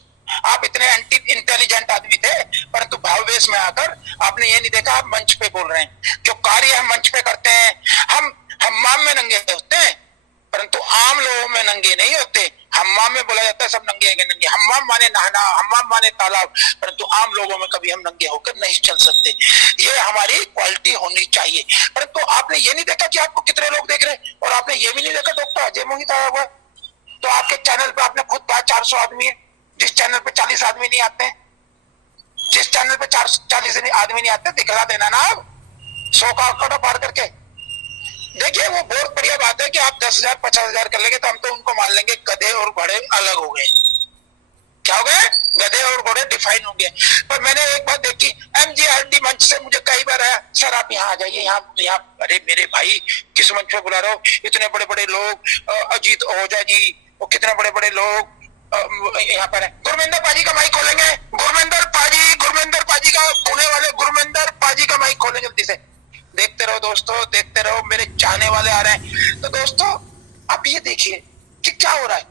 आप इतने एंटी इंटेलिजेंट आदमी थे, परंतु भाववेश में आकर आपने ये नहीं देखा आप मंच पे बोल रहे हैं। जो कार्य हम मंच पे करते हैं, हम माम में नंगे होते हैं, परंतु आम लोगों में नंगे नहीं होते। हम्माम में बोला जाता है सब नंगे हैं नंगे, हम्माम माने नहाना, हम्माम माने तालाब, परंतु आम लोगों में कभी हम नंगे होकर नहीं चल सकते। ये हमारी क्वालिटी होनी चाहिए। परंतु आपने ये नहीं देखा कि आपको कितने लोग देख रहे हैं, और आपने ये भी नहीं देखा डॉक्टर अजय मोहित आया हुआ है। तो आपके चैनल पे आपने खुद कहा 400 आदमी है, जिस चैनल पे 40 आदमी नहीं आते हैं, जिस चैनल पे 40 आदमी नहीं आते, दिखला देना ना आप 100 का आंकड़ा पार करके। देखिए वो बहुत बढ़िया बात है कि आप 10,000 50,000 कर लेंगे तो हम तो उनको मान लेंगे गधे और घोड़े अलग हो गए। क्या हो गए? गधे और घोड़े डिफाइन हो गए। पर मैंने एक बात देखी, MGRT मंच से मुझे कई बार आया, सर आप यहाँ आ जाइए, यहाँ। अरे मेरे भाई किस मंच पे बुला रहे हो? इतने बड़े बड़े लोग, अजीत ओझा जी, वो कितने बड़े बड़े लोग यहाँ पर है। गुरविंदर पाजी का माइक खोलेंगे, गुरविंदर पाजी का, पुणे वाले गुरविंदर पाजी का माइक खोलें जल्दी से। देखते रहो दोस्तों, देखते रहो, मेरे चाहने वाले आ रहे हैं। तो दोस्तों आप ये देखिए कि क्या हो रहा है।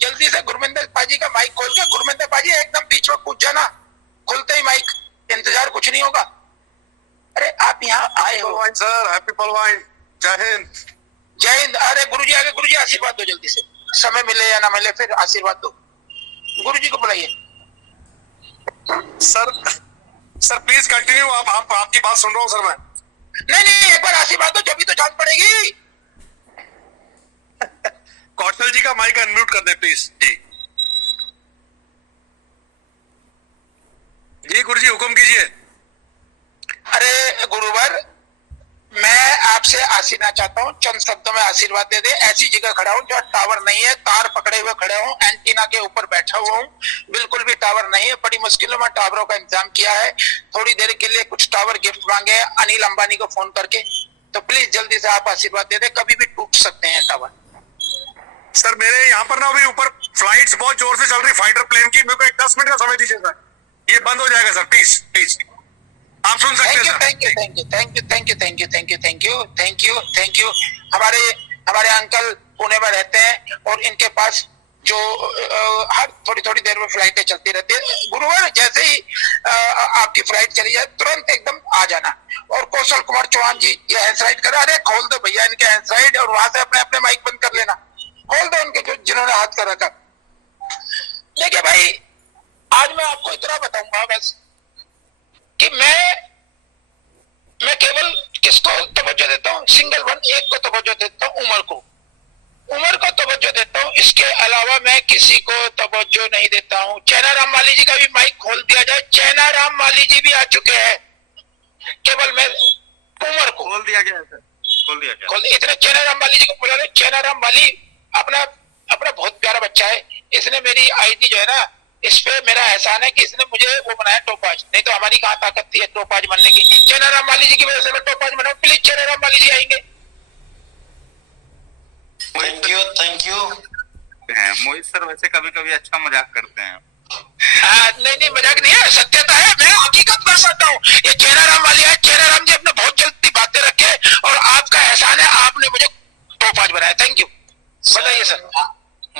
जल्दी से गुरविंदर पाजी का माइक खोल के, गुरविंदर पाजी एकदम बीच में कूद जाना, खुलते ही माइक, इंतजार कुछ नहीं होगा। अरे आप यहाँ आए हो सर, हैप्पी पलवाइन, जय हिंद। जय हिंद। अरे गुरुजी आगे, गुरुजी आशीर्वाद दो जल्दी से, समय मिले या ना मिले फिर आशीर्वाद दो। गुरुजी को बुलाइए। सर प्लीज कंटिन्यू, आप आपकी बात सुन रहा हूँ सर मैं। नहीं, एक बार आशीर्वाद दो, जब तो जान पड़ेगी। कौशल जी का माइक अनम्यूट कर दे प्लीज। जी गुरुजी हुक्म कीजिए। अरे गुरुवर, मैं आपसे आशीर्वाद चाहता हूँ, चंद शब्दों में आशीर्वाद दे दे। ऐसी जगह खड़ा हूँ जहाँ टावर नहीं है, तार पकड़े हुए खड़े हूँ, एंटीना के ऊपर बैठा हुआ हूँ, बिल्कुल भी टावर नहीं है। बड़ी मुश्किलों में टावरों का इंतजाम किया है। थोड़ी देर के लिए कुछ टावर गिफ्ट मांगे हैं अनिल अंबानी को फोन करके, तो प्लीज जल्दी से आप आशीर्वाद दे दे, कभी भी टूट सकते हैं टावर। सर मेरे यहाँ पर ना अभी ऊपर फ्लाइट्स बहुत जोर से चल रही फाइटर प्लेन की, मेरे को एक 10 मिनट का समय दीजिए सर, ये बंद हो जाएगा सर, प्लीज प्लीज आप सुन सकते हैं सर। Thank you. हमारे अंकल पुणे में रहते हैं और इनके पास जो हर थोड़ी देर में फ्लाइटें चलती रहती है। गुरुवार जैसे ही आपकी फ्लाइट चली जाए तुरंत एकदम आ जाना। और कौशल कुमार चौहान जी ये हैंडसाइड करा, अरे खोल दो भैया इनके हैंडसाइड, और वहां से अपने अपने माइक बंद कर लेना, खोल दो उनके जिन्होंने हाथ कर रखा। देखिए भाई, आज मैं आपको इतना बताऊंगा बस कि मैं केवल किसको तवज्जो देता हूँ, सिंगल वन, एक को तवज्जो देता हूँ, उमर को तवज्जो देता हूँ। इसके अलावा मैं किसी को तवज्जो नहीं देता हूँ। चैना राम माली जी का भी माइक खोल दिया जाए, चैना राम माली जी भी आ चुके हैं, केवल मैं उमर को खोल दिया गया है सर, खोल दिया गया। इतने चैना राम माली जी को बुला ले। चैना राम माली अपना बहुत प्यारा बच्चा है, इसने मेरी आईडी जो है ना, इस पे मेरा एहसान है कि इसने मुझे वो बनाया टोपाज, नहीं तो हमारी कहाँ ताकत थी टोपाज बनने की। चैना राम माली जी की वजह से मैं टोपाज बना। प्लीज चैना राम माली जी आएंगे। Thank you. मोहित सर वैसे कभी कभी अच्छा मजाक करते हैं। नहीं मजाक नहीं है, सत्यता है, मैं हकीकत कर सकता हूँ। ये चैना राम वाली है, चैना राम जी अपने बहुत जल्दी बातें रखे और आपका एहसान है, आपने मुझे टोपाज बनाया। Thank you. बताइए सर।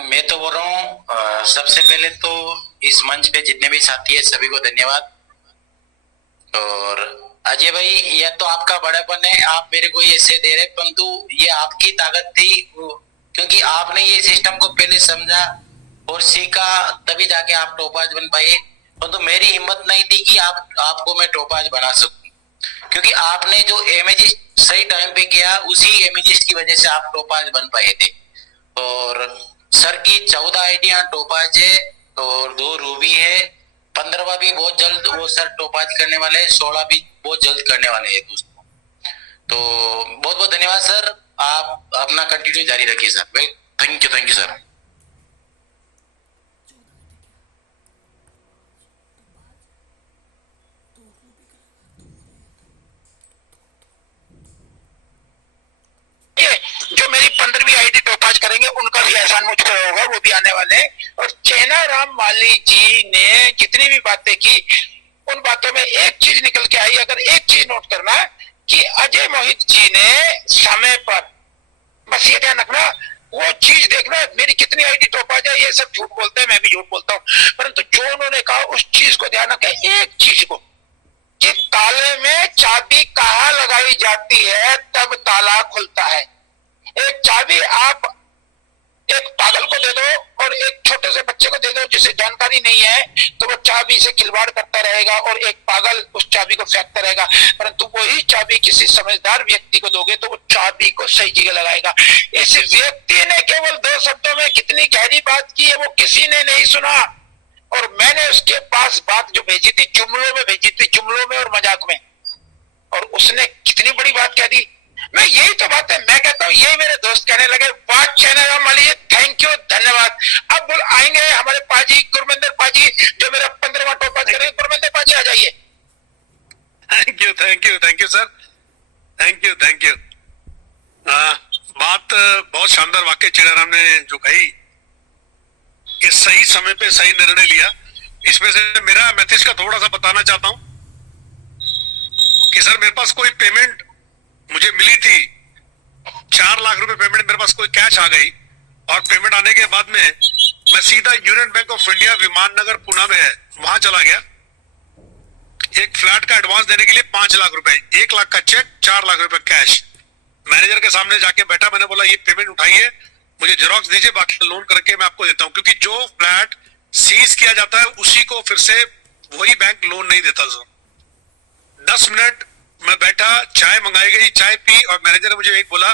मैं तो बोल रहा हूँ सबसे पहले तो इस मंच पे जितने भी साथी है सभी को धन्यवाद। और अजय भाई, यह तो आपका बड़ापन है, आप मेरे को ये से दे रहे, परंतु ये आपकी ताकत थी, क्योंकि आपने ये सिस्टम को पहले समझा और सीखा, तभी जाके आप टोपाज बन पाए। परंतु मेरी हिम्मत नहीं थी कि आपको मैं टोपाज बना सकूं, क्योंकि आपने जो इमेजेस सही टाइम पे किया, उसी इमेजेस की वजह से आप टोपाज बन पाए थे। और सर की 14 आइडिया टोपाज है और 2 रूबी है, 15वां भी बहुत जल्द वो सर टोपाज करने वाले हैं, 16 भी बहुत जल्द करने वाले हैं दोस्तों। तो बहुत बहुत धन्यवाद सर, आप अपना कंटिन्यू जारी रखिए sir. Well, thank you sir. जो मेरी 15वीं आईडी टोपाज करेंगे उनका भी एहसान मुझ पर होगा, वो भी आने वाले हैं। और चैना राम माली जी ने जितनी भी बातें की, उन बातों में एक चीज निकल के आई। अगर एक चीज नोट करना कि अजय मोहित जी ने समय पर, बस ये ध्यान रखना, वो चीज देखना, मेरी कितनी आईडी टोपाज है, ये सब झूठ बोलते हैं, मैं भी झूठ बोलता हूँ, परंतु जो उन्होंने कहा उस चीज को ध्यान रखें, एक चीज को, कि ताले में चाबी कहाँ लगाई जाती है तब ताला खुलता है। एक चाबी आप एक पागल को दे दो और जिसे जानकारी नहीं है तो वो चाबी से खिलवाड़ करता रहेगा और एक पागल उस चाबी को फेंकता रहेगा, परंतु वही चाबी किसी समझदार व्यक्ति को दोगे तो वो चाबी को सही जगह लगाएगा। इस व्यक्ति ने केवल 2 शब्दों में कितनी गहरी बात की है वो किसी ने नहीं सुना, और मैंने उसके पास बात जो भेजी थी जुमलों में भेजी थी, जुमलों में और मजाक में, और उसने कितनी बड़ी बात कह दी। मैं यही तो बात है, मैं कहता हूँ यही मेरे दोस्त कहने लगे, बात चैनल वाली थैंक यू धन्यवाद। अब आएंगे हमारे पाजी गुरमिंदर पाजी जो मेरा 15वां टॉपा करेंगे। गुरमिंदर पाजी आ जाइए। Thank you sir, thank you. बात बहुत शानदार वाक्य चेड़ाराम ने जो कही कि सही समय पे सही निर्णय लिया। इसमें से मेरा मैथ्स का थोड़ा सा बताना चाहता हूं कि सर मेरे पास कोई पेमेंट मुझे मिली थी, 4 लाख रुपए पेमेंट मेरे पास कोई कैश आ गई, और पेमेंट आने के बाद में मैं सीधा union bank of India Viman Nagar Pune में है वहां चला गया। एक फ्लैट का एडवांस देने के लिए 5 लाख रुपए, 1 लाख का चेक, 4 लाख रुपए कैश। मैनेजर के सामने जाके बैठा, मैंने बोला ये पेमेंट उठाइए, मुझे जेरॉक्स दीजिए, बाकी लोन करके मैं आपको देता हूं, क्योंकि जो फ्लैट सीज किया जाता है उसी को फिर से वही बैंक लोन नहीं देता सर। 10 मिनट मैं बैठा, चाय मंगाई गई, चाय पी, और मैनेजर ने मुझे एक बोला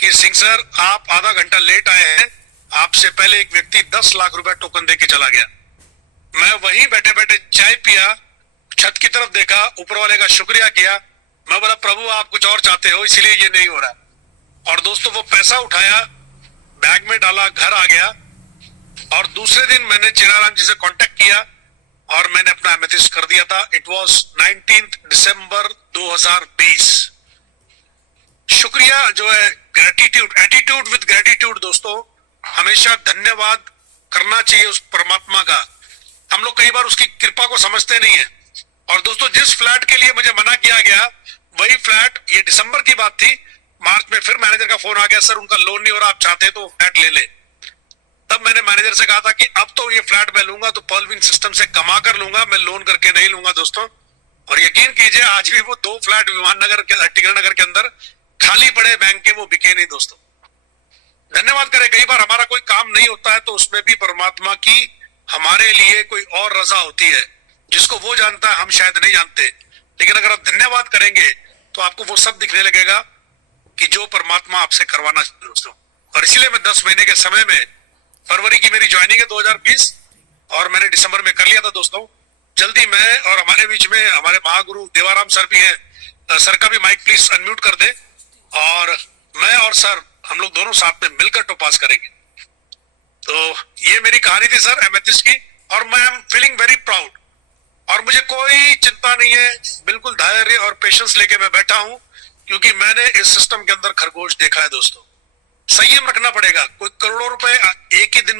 कि सिंह सर आप आधा घंटा लेट आए हैं, आपसे पहले एक व्यक्ति 10 लाख रुपए टोकन देके चला गया। मैं वहीं बैठे बैठे चाय पिया, छत की तरफ देखा, ऊपर वाले का शुक्रिया किया, मैं बोला प्रभु आप कुछ और चाहते हो इसलिए ये नहीं हो रहा। और दोस्तों वो पैसा उठाया, बैग में डाला, घर आ गया, और दूसरे दिन मैंने चेड़ाराम जी से कांटेक्ट किया और मैंने अपना एमेथिस्ट कर दिया था। इट वाज 19 दिसंबर 2020। शुक्रिया जो है, ग्रेटिट्यूड, एटीट्यूड विद ग्रेटिट्यूड। दोस्तों हमेशा धन्यवाद करना चाहिए उस परमात्मा का। हम लोग कई बार उसकी कृपा को समझते नहीं है। और दोस्तों जिस फ्लैट के लिए मुझे मना किया गया वही फ्लैट, ये दिसंबर की बात थी, मार्च में फिर मैनेजर का फोन आ गया, सर उनका लोन नहीं हो रहा, आप चाहते तो फ्लैट ले ले। तब मैंने मैनेजर से कहा था कि अब तो ये फ्लैट मैं लूंगा तो पर्लविन सिस्टम से कमा कर लूंगा, मैं लोन करके नहीं लूंगा दोस्तों। और यकीन कीजिए आज भी वो 2 फ्लैट विमाननगर के, टिकरा नगर के अंदर खाली पड़े बैंक के, वो बिके नहीं दोस्तों। धन्यवाद करें। कई बार हमारा कोई काम नहीं होता है तो उसमें भी परमात्मा की हमारे लिए कोई और रजा होती है, जिसको वो जानता है, हम शायद नहीं जानते। लेकिन अगर आप धन्यवाद करेंगे तो आपको वो सब दिखने लगेगा कि जो परमात्मा आपसे करवाना चाहते दोस्तों। और इसीलिए मैं 10 महीने के समय में, फरवरी की मेरी ज्वाइनिंग है 2020, और मैंने दिसंबर में कर लिया था दोस्तों। जल्दी मैं और हमारे बीच में हमारे महागुरु देवाराम सर भी हैं, सर का भी माइक प्लीज अनम्यूट कर दे, और मैं और सर हम लोग दोनों साथ में मिलकर टॉपास करेंगे। तो ये मेरी कहानी थी सर एमेथिस्ट की, और मैं एम फीलिंग वेरी प्राउड, और मुझे कोई चिंता नहीं है, बिल्कुल धैर्य और पेशेंस लेके मैं बैठा हूं, क्योंकि मैंने इस सिस्टम के अंदर खरगोश देखा है दोस्तों। संयम रखना पड़ेगा। कोई करोड़ों रुपए एक ही दिन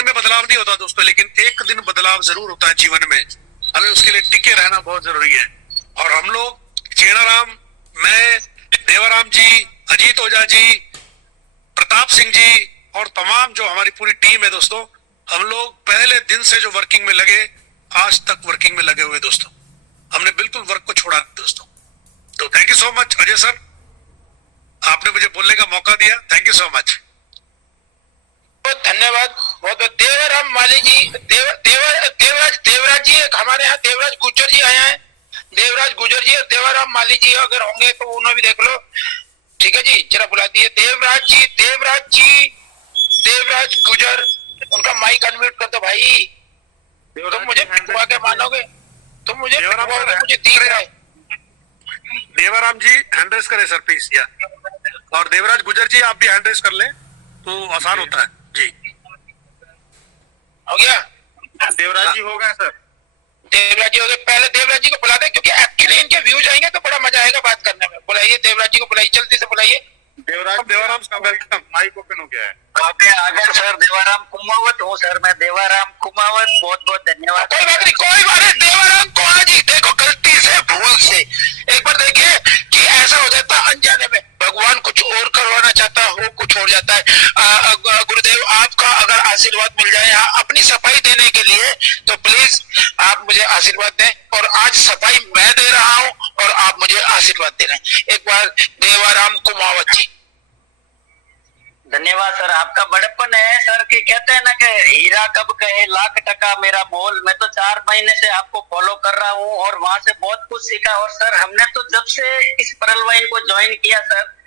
में बदलाव नहीं होता दोस्तों, लेकिन एक दिन बदलाव जरूर होता है जीवन में। हमें उसके लिए टिके रहना बहुत जरूरी है। और हम लोग, चेड़ाराम, मैं, देवाराम जी, अजीत ओझा जी, प्रताप सिंह जी और तमाम जो हमारी पूरी टीम है दोस्तों, हम लोग पहले दिन से जो वर्किंग में लगे, आज तक वर्किंग में लगे हुए दोस्तों। हमने बिल्कुल वर्क को छोड़ा दोस्तों। तो thank you so much Ajay sir, आपने मुझे बोलने का मौका दिया, थैंक यू सो मच। बहुत धन्यवाद, बहुत बहुत। देवराम माली जी, देवराज जी, हमारे यहाँ देवराज गुजर जी आए हैं, देवराज गुजर जी और देवराम माली जी अगर होंगे तो उन्हें भी देख लो, ठीक है जी, जरा बुला दिए। देवराज गुजर, उनका माइक अनम्यूट कर दो भाई। तुम मुझे पिटवा के मानोगे, तुम मुझे पिटवाओगे, मुझे दिख रहा है। देवाराम जी हैंड रेस करें सर प्लीज, या और देवराज गुजर जी आप भी हैंड रेस कर लें तो आसान होता है जी। हो गया? देवराज जी हो गए सर। देवराज जी हो गए। पहले देवराज जी को बुला दे, क्योंकि एक्चुअली इनके व्यूज आएंगे तो बड़ा मजा आएगा बात करने में। बुलाइए देवराज जी को, बुलाइए, जल्दी से बुलाइए। देवराम का वेलकम, माइक ओपन हो गया है। अगर सर देवाराम कुमावत हूँ सर, मैं देवाराम कुमावत, बहुत बहुत धन्यवाद। कोई बात नहीं, देवाराम कुमार जी, देखो गलती से, भूल से एक बार देखिए कि ऐसा हो जाता है अनजाने में, भगवान कुछ और करवाना चाहता हो, कुछ और जाता है। गुरुदेव आपका अगर आशीर्वाद मिल जाए यहाँ अपनी सफाई देने के लिए, तो प्लीज आप मुझे आशीर्वाद दें। और आज सफाई मैं दे रहा हूँ और आप मुझे आशीर्वाद दे रहे हैं। एक बार देवाराम कुमावत जी। धन्यवाद सर, आपका बड़प्पन है सर कि कहते हैं ना कि हीरा कब कहे लाख टका मेरा मोल। मैं तो 4 महीने से आपको फॉलो कर रहा हूँ और वहां से बहुत कुछ सीखा। और सर हमने तो जब से इस परलवाइन को ज्वाइन किया सर,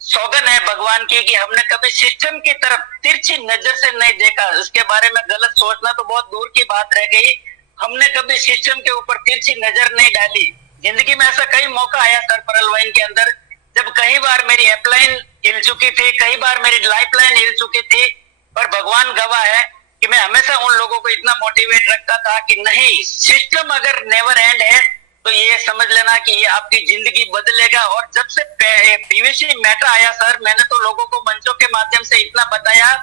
सौगन है भगवान की कि हमने कभी सिस्टम की तरफ तिरछी नजर से नहीं देखा। उसके बारे में गलत सोचना तो बहुत दूर की बात रह गई। हमने कभी सिस्टम के ऊपर तिरछी नजर नहीं डाली। जिंदगी में ऐसा कई मौका आया सर परलवाइन के अंदर, जब कई बार मेरी अपलाइन हिल चुकी थी, कई बार मेरी लाइफ लाइन हिल चुकी थी, पर भगवान गवाह है कि मैं हमेशा उन लोगों को इतना मोटिवेट रखता था कि नहीं, सिस्टम अगर नेवर एंड है तो ये समझ लेना कि ये आपकी जिंदगी बदलेगा। और जब से पीवीसी मेटा आया सर, मैंने तो लोगों को मंचों के माध्यम से इतना बताया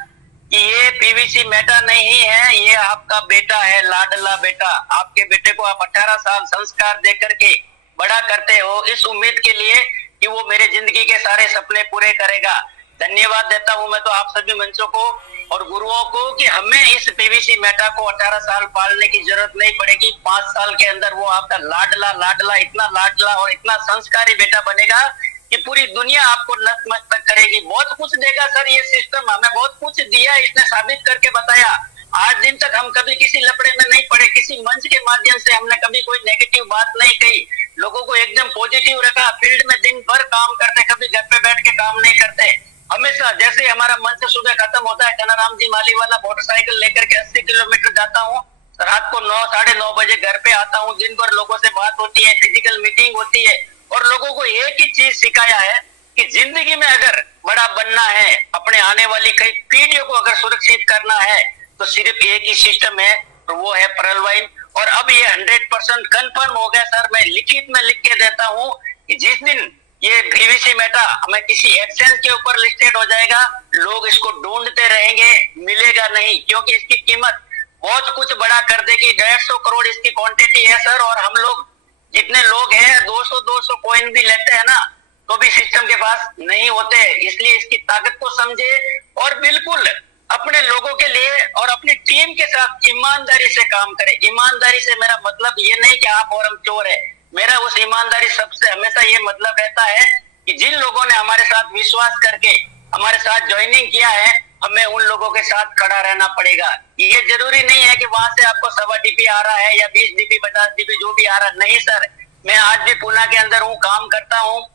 कि ये पीवीसी मेटा नहीं है, ये आपका बेटा है, लाडला बेटा। आपके बेटे को आप 18 साल संस्कार दे करके बड़ा करते हो, इस उम्मीद के लिए कि वो मेरे जिंदगी के सारे सपने पूरे करेगा। धन्यवाद देता हूं मैं तो आप सभी मंचों को और गुरुओं को कि हमें इस पीवीसी मेटा को 18 साल पालने की जरूरत नहीं पड़ेगी। 5 साल के अंदर वो आपका लाडला लाडला, इतना लाडला और इतना संस्कारी बेटा बनेगा कि पूरी दुनिया आपको नतमस्तक करेगी। बहुत कुछ देगा सर ये सिस्टम, हमें बहुत कुछ दिया, इसने साबित करके बताया। आज दिन तक हम कभी किसी लफड़े में नहीं पड़े, किसी मंच के माध्यम से हमने कभी कोई नेगेटिव बात नहीं कही, लोगों को एकदम पॉजिटिव रखा। फील्ड में दिन भर काम करते, कभी घर पे बैठ के काम नहीं करते। हमेशा जैसे हमारा मंच सुबह खत्म होता है, कनाराम जी माली वाला मोटरसाइकिल लेकर के 80 किलोमीटर जाता हूँ, रात को 9, 9:30 बजे घर पे आता हूँ। दिन भर लोगों से बात होती है, फिजिकल मीटिंग होती है और लोगों को एक ही चीज सिखाया है कि जिंदगी में अगर बड़ा बनना है, अपने आने वाली कई पीढ़ियों को अगर सुरक्षित करना है तो सिर्फ एक ही सिस्टम है, तो वो है परलवाइन। और अब ये 100% कंफर्म हो गया सर, मैं लिखित में लिख के देता हूँ कि जिस दिन ये पीवीसी मेटा हमें किसी एक्सचेंज के ऊपर लिस्टेड हो जाएगा, लोग इसको ढूंढते रहेंगे, मिलेगा नहीं, क्योंकि इसकी कीमत बहुत कुछ बड़ा कर देगी। 150 करोड़ इसकी क्वांटिटी है सर, और हम लोग जितने लोग हैं 200 कॉइन भी लेते हैं ना तो भी सिस्टम के पास नहीं होते। इसलिए इसकी ताकत को समझे और बिल्कुल अपने लोगों के लिए और अपनी टीम के साथ ईमानदारी से काम करें। ईमानदारी से मेरा मतलब ये नहीं कि आप और हम चोर है, मेरा उस ईमानदारी सबसे हमेशा ये मतलब रहता है कि जिन लोगों ने हमारे साथ विश्वास करके हमारे साथ ज्वाइनिंग किया है, हमें उन लोगों के साथ खड़ा रहना पड़ेगा। ये जरूरी नहीं है कि वहां से आपको 1.25 DP आ रहा है या 20 DP 50 DP जो भी आ रहा है, नहीं सर। मैं आज भी पुणे के अंदर हूँ, काम करता हूँ।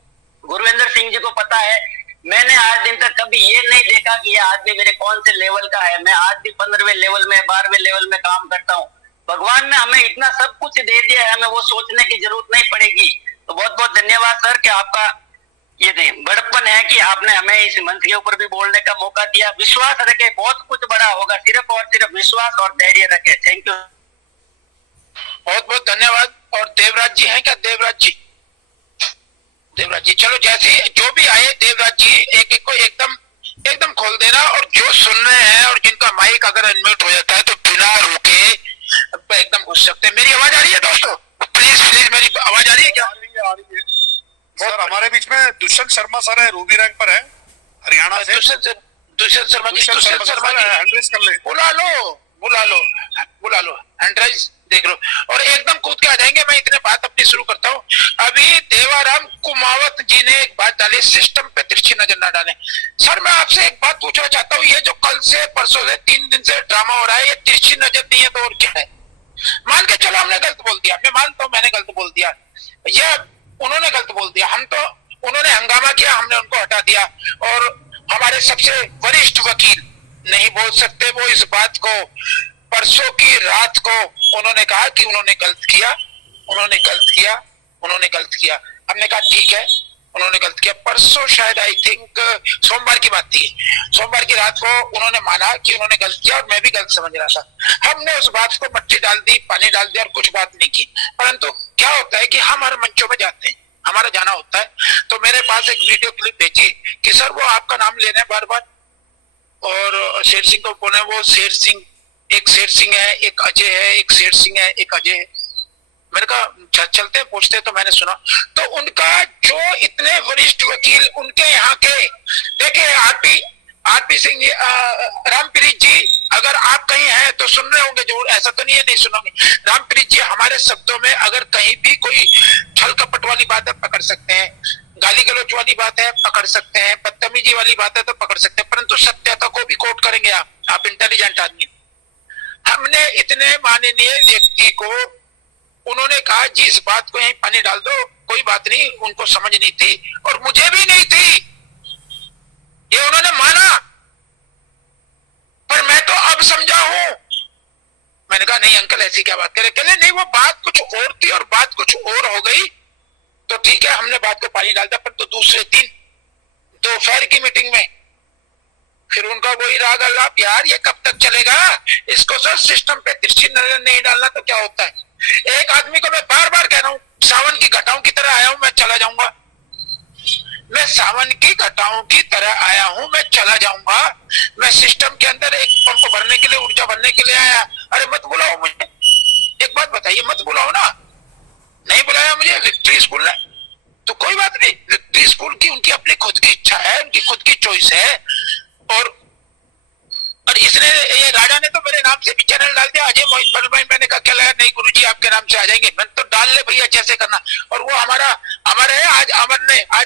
गुरविंदर सिंह जी को पता है, मैंने आज दिन तक कभी ये नहीं देखा कि ये आदमी मेरे कौन से लेवल का है। मैं आज भी 15वें लेवल में, 12वें लेवल में काम करता हूँ। भगवान ने हमें इतना सब कुछ दे दिया है, हमें वो सोचने की जरूरत नहीं पड़ेगी। तो बहुत बहुत धन्यवाद सर कि आपका ये बड़प्पन है कि आपने हमें इस मंच के ऊपर भी बोलने का मौका दिया। विश्वास रखे, बहुत कुछ बड़ा होगा, सिर्फ और सिर्फ विश्वास और धैर्य रखे। थैंक यू, बहुत बहुत धन्यवाद। और देवराज जी हैं क्या? देवराज जी, देवराज जी चलो, जैसे जो भी आए देवराज जी एक एक को एकदम खोल देना। और जो सुन रहे हैं और जिनका माइक अगर अनम्यूट हो जाता है तो बिना रुके एकदम घुस सकते हैं। मेरी आवाज आ रही है दोस्तों? प्लीज प्लीज, मेरी आवाज आ रही है क्या? आ रही है सर। हमारे बीच में दुष्यंत शर्मा सर है, रूबी रैंक पर है, हरियाणा से। दुष्यंत शर्मा जी, दुष्यंत शर्मा जी हैंडरेस कर ले, बुला लो हैंडराइज देख लो और एकदम कूद के आ जाएंगे। मैं इतने बात अपनी शुरू करता हूँ। अभी देवाराम कुमावत जी ने एक बात डाली, सिस्टम पे तिरछी नजर ना डालें। सर मैं आपसे एक बात पूछना चाहता हूँ, ये जो कल से परसों से 3 दिन से ड्रामा हो रहा है, ये तिरछी नजर नहीं है तो और क्या है? मान के चलो हमने गलत बोल दिया, मैं मानता हूँ मैंने गलत बोल दिया, या उन्होंने गलत बोल दिया, हम तो उन्होंने हंगामा किया, हमने उनको हटा दिया। और हमारे सबसे वरिष्ठ वकील नहीं बोल सकते वो इस बात को। परसों की रात को उन्होंने कहा कि उन्होंने गलत किया, उन्होंने गलत किया। हमने कहा ठीक है, उन्होंने गलत किया। परसों शायद आई थिंक सोमवार की बात थी, सोमवार की रात को उन्होंने माना कि उन्होंने गलत किया और मैं भी गलत समझ रहा था। हमने उस बात को मट्टी डाल दी, पानी डाल दिया और कुछ बात नहीं की। परंतु क्या होता है कि हम हर मंचों में जाते हैं, हमारा जाना होता है, तो मेरे पास एक वीडियो क्लिप भेजी कि सर वो आपका नाम ले रहे हैं बार बार और शेर सिंह को बोले, वो शेर सिंह, एक शेर सिंह है, एक अजय है, एक शेर सिंह है, एक अजय है। मैंने कहा चलते पूछते, तो मैंने सुना तो उनका जो इतने वरिष्ठ वकील उनके यहाँ के, देखिए आरपी सिंह जी, रामप्रीत जी, अगर आप कहीं हैं तो सुन रहे होंगे जरूर, ऐसा तो नहीं है नहीं सुनोगे। रामप्रीत जी हमारे शब्दों में अगर कहीं भी कोई छल कपट वाली बातें पकड़ सकते हैं। गाली गलौच वाली बात है पकड़ सकते हैं, बदतमीजी वाली बात है तो पकड़ सकते हैं, परंतु सत्यता को भी कोट करेंगे आप इंटेलिजेंट आदमी। हमने इतने माननीय व्यक्ति को, उन्होंने कहा जी इस बात को यहीं पानी डाल दो, कोई बात नहीं, उनको समझ नहीं थी और मुझे भी नहीं थी, ये उन्होंने माना, पर मैं तो अब समझा हूं। मैंने कहा नहीं अंकल ऐसी क्या बात करे, कहले नहीं वो बात कुछ और थी और बात कुछ और हो गई, तो ठीक है हमने बात को पानी डाल दिया। पर तो दूसरे दिन दोपहर की मीटिंग में फिर उनका वही राग अल्लाह, यार ये कब तक चलेगा, इसको सर सिस्टम पे तिरछी नजर नहीं डालना तो क्या होता है। एक आदमी को मैं बार बार कह रहा हूं, सावन की घटाओं की तरह आया हूं, मैं चला जाऊंगा, मैं सावन की घटाओं की तरह आया हूं, मैं चला जाऊंगा, मैं सिस्टम के अंदर एक पंप भरने के लिए, ऊर्जा भरने के लिए आया। अरे मत बुलाओ मुझे, एक बात बताइए, मत बुलाओ ना, नहीं बुलाया मुझे विक्ट्री स्कूल ने, तो कोई बात नहीं, विक्ट्री स्कूल की उनकी अपनी खुद की इच्छा है, उनकी खुद की चॉइस है। और इसने, ये राजा ने तो मेरे नाम से भी चैनल डाल दिया, अजय मोहित परलवाई। मैंने कहा क्या लगा, नहीं गुरुजी आपके नाम से आ जाएंगे, मैंने तो डाल ले भैया जैसे करना। और वो हमारा अमर है, आज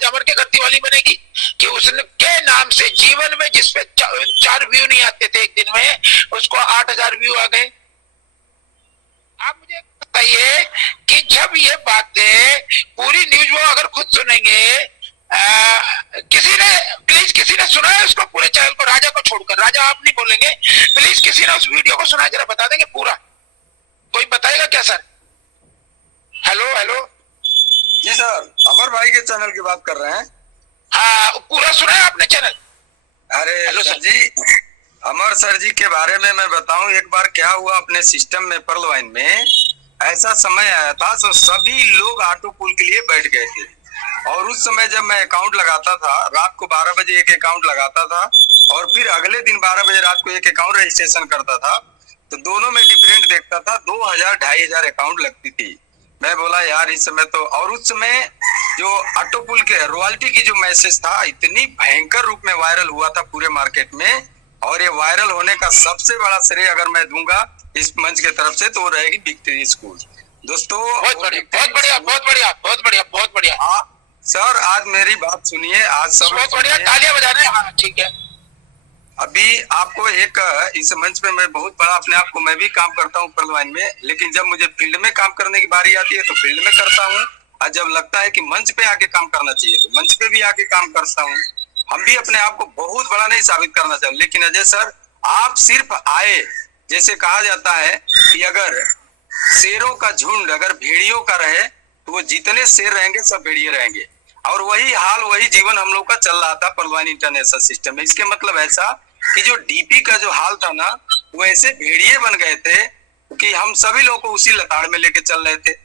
अमर के गद्दी वाली बनेगी कि उसके नाम से जीवन में जिसपे 4 व्यू नहीं आते थे एक दिन में, उसको 8000 व्यू आ गए। आप मुझे बताइए कि जब ये बातें पूरी न्यूज वो अगर खुद सुनेंगे, किसी ने सुना है उसको पूरे चैनल को, राजा को छोड़कर, राजा आप नहीं बोलेंगे, प्लीज किसी ने उस वीडियो को सुना है, जरा बता देंगे पूरा, कोई बताएगा क्या सर? हेलो जी सर, अमर भाई के चैनल की बात कर रहे हैं? हाँ पूरा सुना है आपने चैनल? अरे सर जी, अमर सर जी के बारे में मैं बताऊं, एक बार क्या हुआ अपने सिस्टम में पर्लवाइन में, ऐसा समय आया था तो सभी लोग ऑटो पुल के लिए बैठ गए थे। और उस समय जब मैं अकाउंट लगाता था, रात को 12 बजे एक अकाउंट लगाता था और फिर अगले दिन 12 बजे रात को एक अकाउंट रजिस्ट्रेशन करता था, तो दोनों में डिफरेंट देखता था, 2000-2500 अकाउंट लगती थी। मैं बोला यार इस समय तो, और उस समय जो ऑटो पुल के रॉयल्टी की जो मैसेज था इतनी भयंकर रूप में वायरल हुआ था पूरे मार्केट में, और ये वायरल होने का सबसे बड़ा श्रेय अगर मैं दूंगा इस मंच की तरफ से तो वो रहेगी विक्ट्री स्कूल। दोस्तों बहुत बढ़िया। हाँ सर, आज मेरी बात सुनिए, आज सब बहुत बढ़िया, तालियां बजा रहे हैं, हाँ ठीक है। अभी आपको एक इस मंच पे मैं बहुत बड़ा, अपने आप को मैं भी काम करता हूँ पर्लवाइन में, लेकिन जब मुझे फील्ड में काम करने की बारी आती है तो फील्ड में करता हूँ, और जब लगता है कि मंच पे आके काम करना चाहिए तो मंच पे भी आके काम करता हूँ। हम भी अपने आप को बहुत बड़ा नहीं साबित करना चाहते, लेकिन अजय सर आप सिर्फ आए, जैसे कहा जाता है कि अगर शेरों का झुंड अगर भेड़ियों का रहे तो वो जितने शेर रहेंगे सब भेड़िए रहेंगे, और वही हाल वही जीवन हम लोग का चल रहा था पर्लवाइन इंटरनेशनल सिस्टम में। इसके मतलब ऐसा कि जो डीपी का जो हाल था ना, वो ऐसे भेड़िए बन गए थे कि हम सभी लोग को उसी लताड़ में लेके चल रहे थे।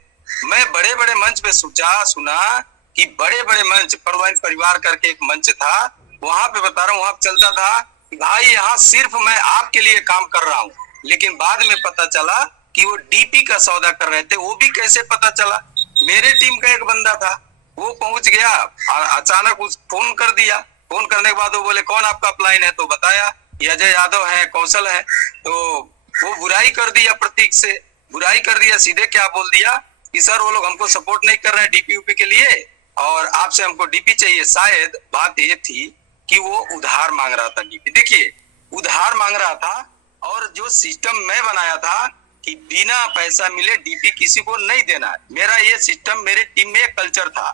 मैं बड़े बड़े मंच पे सुना कि बड़े बड़े मंच, पर्लवाइन परिवार करके एक मंच था, वहां पे बता रहा हूँ, वहां चलता था कि भाई यहाँ सिर्फ मैं आपके लिए काम कर रहा हूँ, लेकिन बाद में पता चला कि वो डीपी का सौदा कर रहे थे। वो भी कैसे पता चला, मेरे टीम का एक बंदा था, वो पहुंच गया, अचानक उस फोन कर दिया, फोन करने के बाद वो बोले कौन आपका अपलाइन है, तो बताया ये अजय यादव है, कौशल है, तो वो बुराई कर दिया, प्रतीक से बुराई कर दिया, सीधे क्या बोल दिया कि सर वो लोग हमको सपोर्ट नहीं कर रहे हैं डीपी यूपी के लिए, और आपसे हमको डीपी चाहिए। शायद बात ये थी कि वो उधार मांग रहा था डीपी, देखिए उधार मांग रहा था, और जो सिस्टम मैं बनाया था कि बिना पैसा मिले डीपी किसी को नहीं देना है, मेरा ये सिस्टम, मेरे टीम में एक कल्चर था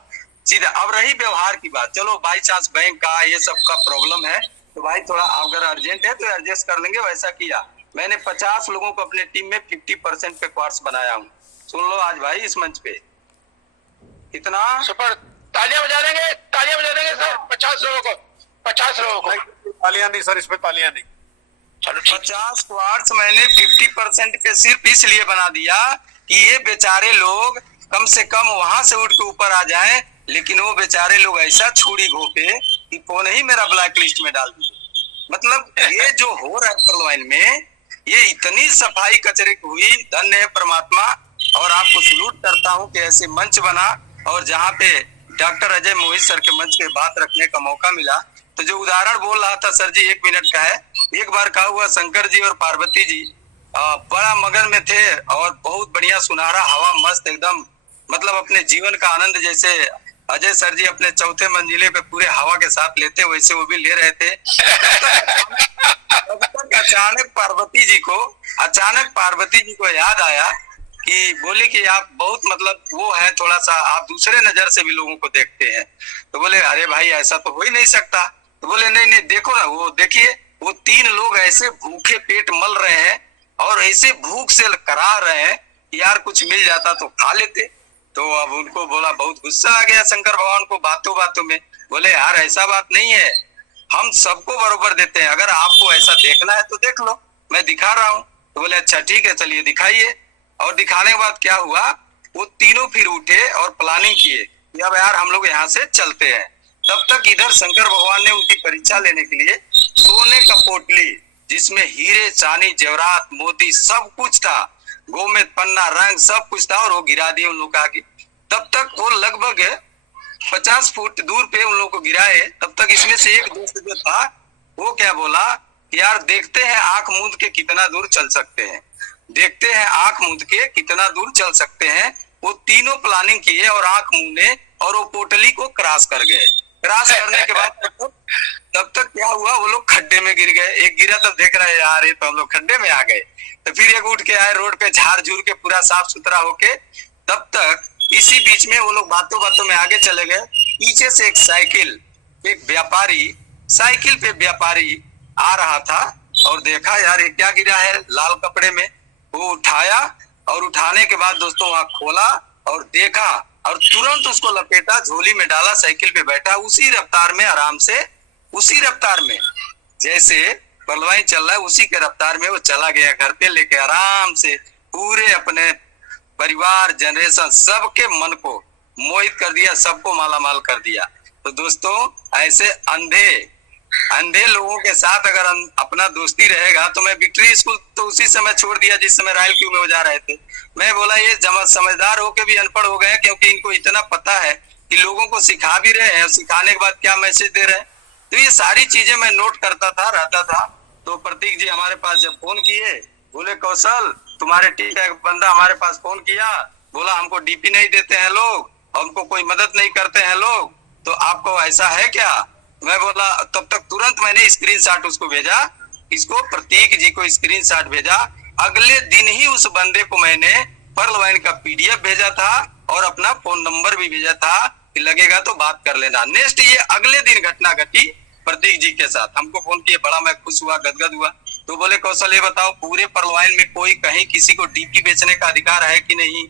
सीधा। अब रही व्यवहार की बात, चलो बाई चांस बैंक का ये सब का प्रॉब्लम है तो भाई थोड़ा अगर अर्जेंट है तो एडजस्ट कर लेंगे, वैसा किया। मैंने 50 लोगों को अपने टीम में 50% पे क्वार्ट्स बनाया हूँ, सुन लो आज भाई इस मंच पे इतना सुपर, तालियां बजा देंगे सर, 50 लोगों को, 50 लोगों को तालियां नहीं सर, इसमें तालियां नहीं। चलो 50 क्वार्ट्स मैंने 50% पे सिर्फ इसलिए बना दिया कि ये बेचारे लोग कम से कम वहां से उठ के ऊपर आ जाएं, लेकिन वो बेचारे लोग ऐसा छुरी घोपे कि फोन ही मेरा ब्लैक लिस्ट में डाल दिए। मतलब ये जो हो रहा है पर्लवाइन में, ये इतनी सफाई कचरे की हुई, धन्य है परमात्मा, और आपको सलूट करता हूँ कि ऐसे मंच बना, और जहाँ पे डॉक्टर अजय मोहित सर के मंच पे बात रखने का मौका मिला, तो जो उदाहरण बोल रहा था सर जी 1 मिनट का है। एक बार कहा हुआ शंकर जी और पार्वती जी बड़ा मगन में थे, और बहुत बढ़िया सुनहरा हवा मस्त एकदम, मतलब अपने जीवन का आनंद जैसे अजय सर जी अपने चौथे मंजिले पे पूरे हवा के साथ लेते, वैसे वो भी ले रहे थे। तब तक अचानक पार्वती जी को याद आया कि बोले कि आप बहुत मतलब वो है, थोड़ा सा आप दूसरे नजर से भी लोगों को देखते हैं। तो बोले अरे भाई ऐसा तो हो ही नहीं सकता। तो बोले नहीं नहीं देखो ना, वो देखिए वो 3 लोग ऐसे भूखे पेट मल रहे हैं और ऐसे भूख से करा रहे हैं, यार कुछ मिल जाता तो खा लेते। तो अब उनको बोला, बहुत गुस्सा आ गया शंकर भगवान को बातों बातों में। बोले यार ऐसा बात नहीं है, हम सबको बरोबर देते हैं, अगर आपको ऐसा देखना है तो देख लो, मैं दिखा रहा हूँ। तो बोले अच्छा ठीक है चलिए दिखाइए। और दिखाने के बाद क्या हुआ, वो तीनों फिर उठे और प्लानिंग किए कि अब यार हम लोग यहाँ से चलते हैं। तब तक इधर शंकर भगवान ने उनकी परीक्षा लेने के लिए सोने का पोटली जिसमें हीरे चांदी जेवरात मोती सब कुछ था, गोमेद पन्ना रंग सब कुछ था, और वो गिरा दिए उन लोग आगे। तब तक वो लगभग 50 फुट दूर पे उन लोग को गिराए। तब तक इसमें से एक दोस्त जो था वो क्या बोला, यार देखते हैं आंख मूंद के कितना दूर चल सकते हैं, देखते हैं आंख मूंद के कितना दूर चल सकते हैं। वो तीनों प्लानिंग किए और आंख मूंदे और वो पोटली को क्रॉस कर गए। क्रॉस करने के बाद तब तक क्या हुआ, वो लोग खड्डे में गिर गए। एक गिरा तब देख रहे यार ये तो हम लोग खड्डे में आ गए। तो फिर एक उठ के आए रोड पे झाड़ झूर के पूरा साफ सुथरा होके। तब तक इसी बीच में वो लोग बातों बातों में आगे चले गए। पीछे से एक व्यापारी साइकिल पे व्यापारी आ रहा था और देखा यार ये क्या गिरा है लाल कपड़े में। वो उठाया और उठाने के बाद दोस्तों वहां खोला और देखा और तुरंत उसको लपेटा, झोली में डाला, साइकिल पे बैठा, उसी रफ्तार में आराम से, उसी रफ्तार में जैसे पलवाई चल रहा है उसी के रफ्तार में वो चला गया घर पे लेके आराम से। पूरे अपने परिवार जनरेशन सबके मन को मोहित कर दिया, सबको मालामाल कर दिया। तो दोस्तों ऐसे अंधे लोगों के साथ अगर अपना दोस्ती रहेगा तो मैं विक्ट्री स्कूल तो उसी समय छोड़ दिया जिस समय रॉयल क्यू में वो जा रहे थे। मैं बोला ये समझदार होके भी अनपढ़ हो गए, क्योंकि इनको इतना पता है कि लोगों को सिखा भी रहे हैं और सिखाने के बाद क्या मैसेज दे रहे हैं। तो ये सारी चीजें मैं नोट करता था, रहता था। तो प्रतीक जी हमारे पास जब फोन किए, बोले कौशल तुम्हारे टीम का एक बंदा हमारे पास फोन किया, बोला हमको डीपी नहीं देते हैं लोग, हमको कोई मदद नहीं करते हैं लोग, तो आपको ऐसा है क्या। मैं बोला, तब तक तुरंत मैंने स्क्रीनशॉट उसको भेजा, इसको प्रतीक जी को स्क्रीनशॉट भेजा। अगले दिन ही उस बंदे को मैंने पर्ल वाइन का पीडीएफ भेजा था और अपना फोन नंबर भी भेजा था कि लगेगा तो बात कर लेना। नेक्स्ट ये अगले दिन घटना घटी प्रतीक जी के साथ, हमको फोन किए, बड़ा मैं खुश हुआ, गदगद हुआ। तो बोले कौशल ये बताओ पूरे पर्ल वाइन में कोई कहीं किसी को डीपी बेचने का अधिकार है कि नहीं।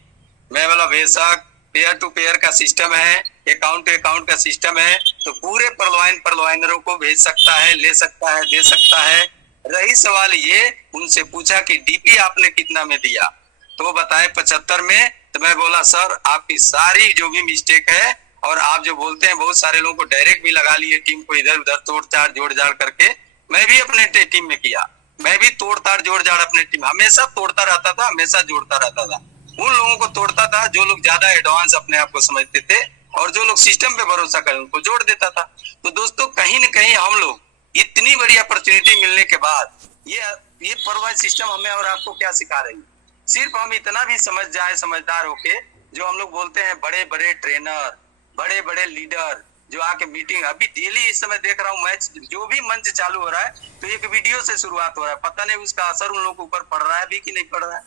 मैं बोला बेशक, पेयर टू पेयर का सिस्टम है, अकाउंट टू अकाउंट का सिस्टम है, तो पूरे पर्लवाइनरों को भेज सकता है, ले सकता है, दे सकता है। रही सवाल ये, उनसे पूछा कि डीपी आपने कितना में दिया, तो वो बताए 75 में। तो मैं बोला सर आपकी सारी जो भी मिस्टेक है, और आप जो बोलते हैं बहुत सारे लोगों को डायरेक्ट भी लगा लिए, टीम को इधर उधर तोड़ ताड़ जोड़ जाड़ करके, मैं भी अपने टीम में किया, मैं भी तोड़ ताड़ जोड़ जाड़ अपने टीम हमेशा तोड़ता रहता था, हमेशा जोड़ता रहता था। उन लोगों को तोड़ता था जो लोग ज्यादा एडवांस अपने आप को समझते थे, और जो लोग सिस्टम पे भरोसा करें उनको जोड़ देता था। तो दोस्तों कहीं न कहीं हम लोग इतनी बड़ी अपॉर्चुनिटी मिलने के बाद ये पर्ल सिस्टम हमें और आपको क्या सिखा रही है। सिर्फ हम इतना भी समझ जाए, समझदार होके, जो हम लोग बोलते हैं बड़े बड़े ट्रेनर, बड़े बड़े लीडर जो आके मीटिंग, अभी डेली इस समय देख रहा हूँ मैच, जो भी मंच चालू हो रहा है तो एक वीडियो से शुरुआत हो रहा है, पता नहीं उसका असर उन लोगों के ऊपर पड़ रहा है भी कि नहीं पड़ रहा है।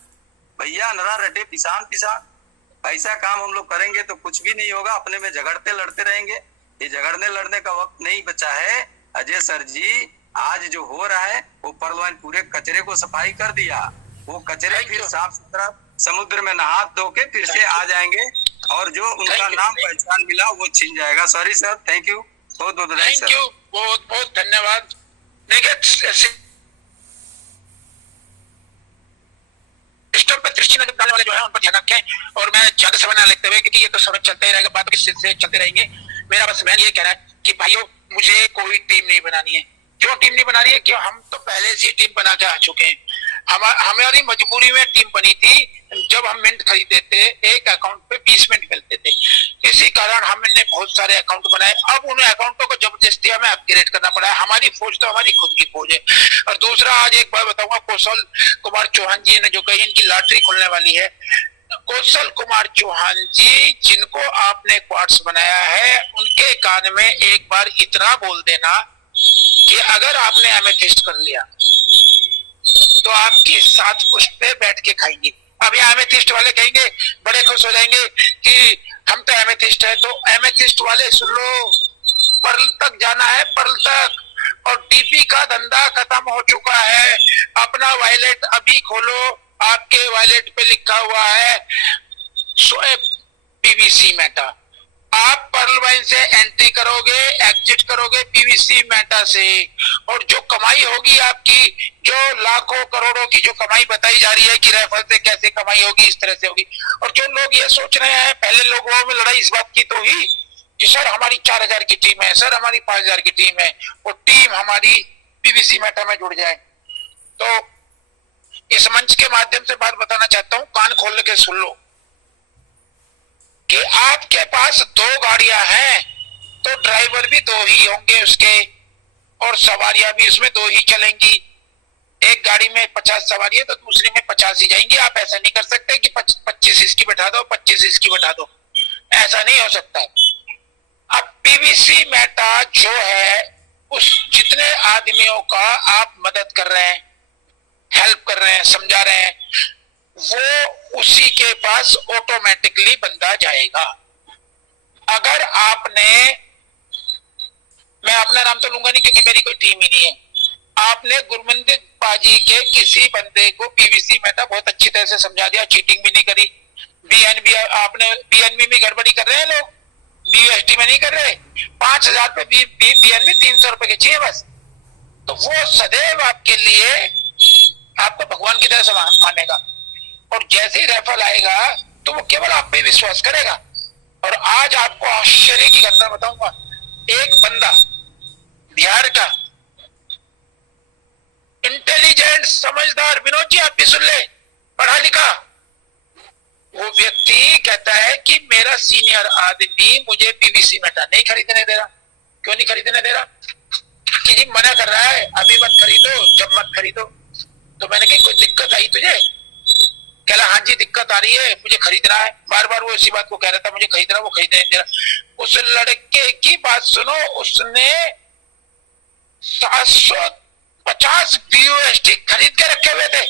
भैया नरा रटे पिसान पिसान, ऐसा काम हम लोग करेंगे तो कुछ भी नहीं होगा, अपने में झगड़ते लड़ते रहेंगे। ये झगड़ने लड़ने का वक्त नहीं बचा है। अजय सर जी आज जो हो रहा है वो पर्ल वाइन पूरे कचरे को सफाई कर दिया, वो कचरे फिर साफ सुथरा समुद्र में नहा धो के फिर से आ जाएंगे, और जो उनका नाम पहचान मिला वो छिन जाएगा। सॉरी सर, थैंक यू, बहुत बहुत थैंक यू, बहुत बहुत धन्यवाद। देखिए सिस्टम पे दृष्टि नजर डालने वाले जो है उन पर ध्यान रखें, और मैं ज्यादा समय ना लेते हुए, क्योंकि ये तो समय चलता ही रहेगा, बातों के सिलसिले चलते रहेंगे। मेरा बस मैं ये कह रहा है कि भाइयों मुझे कोई टीम नहीं बनानी है। क्यों टीम नहीं बना रही है, कि हम तो पहले से टीम बना के आ चुके हैं। हमारी मजबूरी में टीम बनी थी, जब हम मिंट खरीदते थे एक अकाउंट पे 20 मिनट मिलते थे, इसी कारण हमने बहुत सारे अकाउंट बनाए। अब उन अकाउंटों को जबरदस्ती हमें अपग्रेड करना पड़ा है। हमारी फौज तो हमारी खुद की फौज है। और दूसरा, आज एक बात बताऊंगा, कौशल कुमार चौहान जी ने जो कही इनकी लॉटरी खुलने वाली है, कौशल कुमार चौहान जी, जिनको आपने क्वार्ट्स बनाया है, उनके कान में एक बार इतना बोल देना कि अगर आपने एमेथिस्ट कर लिया तो आपकी 7 पुष्पे बैठ के खाएंगी। अब ये एमेथिस्ट वाले कहेंगे, बड़े खुश हो जाएंगे कि हम तो एमेथिस्ट है। तो एमेथिस्ट वाले सुन लो, पर्ल तक जाना है, पर्ल तक। और डीपी का धंधा खत्म हो चुका है। अपना वॉलेट अभी खोलो, आपके वॉलेट पे लिखा हुआ है शोएब पीवीसी मेटा। आप पर्ल वाइन से एंट्री करोगे, एग्जिट करोगे पीवीसी मेटा से, और जो कमाई होगी आपकी, जो लाखों करोड़ों की जो कमाई बताई जा रही है कि रेफर से कैसे कमाई होगी, इस तरह से होगी। और जो लोग ये सोच रहे हैं, पहले लोगों में लड़ाई इस बात की तो हुई कि सर हमारी 4000 की टीम है, सर हमारी 5000 की टीम है, वो टीम हमारी पीवीसी मेटा में जुड़ जाए। तो इस मंच के माध्यम से बात बताना चाहता हूं, कान खोल के सुन लो कि आपके पास 2 गाड़ियां हैं तो ड्राइवर भी 2 ही होंगे उसके, और सवारियां भी उसमें 2 ही चलेंगी। एक गाड़ी में 50 सवारी है तो दूसरी में 50 ही जाएंगी। आप ऐसा नहीं कर सकते कि 25 इसकी बैठा दो, 25 इसकी बैठा दो, ऐसा नहीं हो सकता। अब पीवीसी मेटा जो है, उस जितने आदमियों का आप मदद कर रहे हैं, हेल्प कर रहे हैं, समझा रहे हैं, वो उसी के पास ऑटोमेटिकली बंदा जाएगा। अगर आपने, मैं अपना नाम तो लूंगा नहीं क्योंकि मेरी कोई टीम ही नहीं है, आपने गुरमंदिर पाजी के किसी बंदे को पीवीसी मेटा बहुत अच्छी तरह से समझा दिया, चीटिंग भी नहीं करी। बीएनबी, आपने बीएनबी में गड़बड़ी कर रहे हैं लोग, बीयूएसटी में नहीं कर रहे। 5000 पे बीएनबी 300 रुपए के चाहिए बस। तो वो सदैव आपके लिए आपको भगवान की तरह से मानेगा, और जैसे ही रेफर आएगा तो वो केवल आप पे विश्वास करेगा। और आज आपको आश्चर्य की घटना बताऊंगा। एक बंदा बिहार का इंटेलिजेंट, समझदार, विनोद जी आप भी सुन ले, पढ़ा लिखा, वो व्यक्ति कहता है कि मेरा सीनियर आदमी मुझे पीवीसी मेटा नहीं खरीदने दे रहा। क्यों नहीं खरीदने दे रहा? कि जी मना कर रहा है, अभी मत खरीदो, जब मत खरीदो। तो मैंने कहा कोई दिक्कत आई तुझे? कहला हाँ जी दिक्कत आ रही है, मुझे खरीदना है। बार बार वो इसी बात को कह रहा था, मुझे खरीदना, वो खरीदने नहीं दे रहा। उस लड़के की बात सुनो, उसने 750 बीयूएसटी खरीद के रखे हुए थे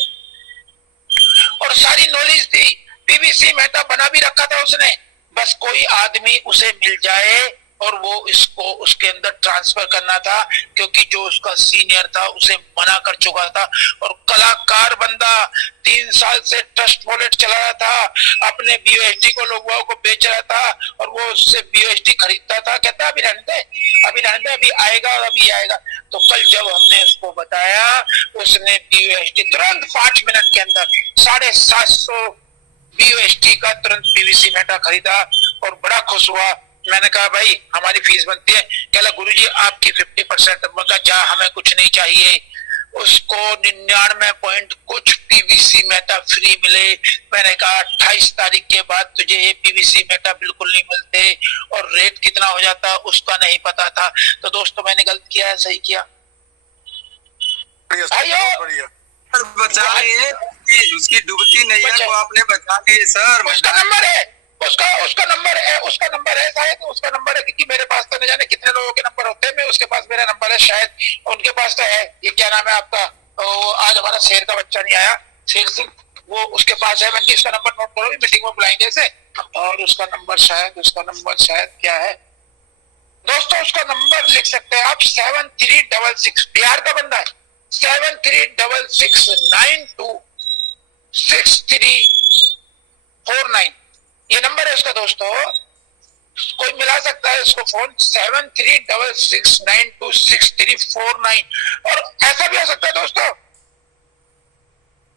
और सारी नॉलेज थी, पीवीसी मेटा बना भी रखा था उसने। बस कोई आदमी उसे मिल जाए और वो इसको उसके अंदर ट्रांसफर करना था, क्योंकि जो उसका सीनियर था उसे मना कर चुका था। और कलाकार बंदा 3 साल से ट्रस्ट वॉलेट चला रहा था, अपने बीयूएसटी को लोगों को बेच रहा था और वो उससे बीयूएसटी खरीदता था। कहता अभी रहने दे, अभी रहने दे, अभी आएगा और अभी आएगा। तो कल जब हमने उसको बताया, उसने बीयूएसटी तुरंत 5 मिनट के अंदर 750 बीयूएसटी का तुरंत पीवीसी मेटा खरीदा और बड़ा खुश हुआ। मैंने कहा भाई हमारी फीस बनती है। कहला गुरुजी आपकी 50%। मैं कहा जा, हमें कुछ नहीं चाहिए। उसको 99 पॉइंट कुछ पीवीसी मेटा फ्री मिले। मैंने कहा 28 तारीख के बाद तुझे ये पीवीसी मेटा बिल्कुल नहीं मिलते, और रेट कितना हो जाता उसका नहीं पता था। तो दोस्तों मैंने गलत किया है, सही किया? बचा लिए, उसकी डूबती नैया को आपने बचा लिए सर। उसका नंबर है, उसका नंबर है शायद, उसका नंबर है, क्योंकि मेरे पास तो नहीं जाने कितने लोगों के नंबर होते हैं, मैं उसके पास मेरा नंबर है शायद, उनके पास तो है। ये क्या नाम है आपका? आज हमारा शेर का बच्चा नहीं आया, शेर सिंह, वो उसके पास है। मैंने इसका नंबर नोट करो, मीटिंग में बुलाएंगे इसे। और उसका नंबर शायद क्या है दोस्तों, उसका नंबर लिख सकते हैं आप 7366, बिहार का बंदा है, 7366926349, ये नंबर है उसका दोस्तों। कोई मिला सकता है इसको फोन, 7366926349। और ऐसा भी हो सकता है दोस्तों,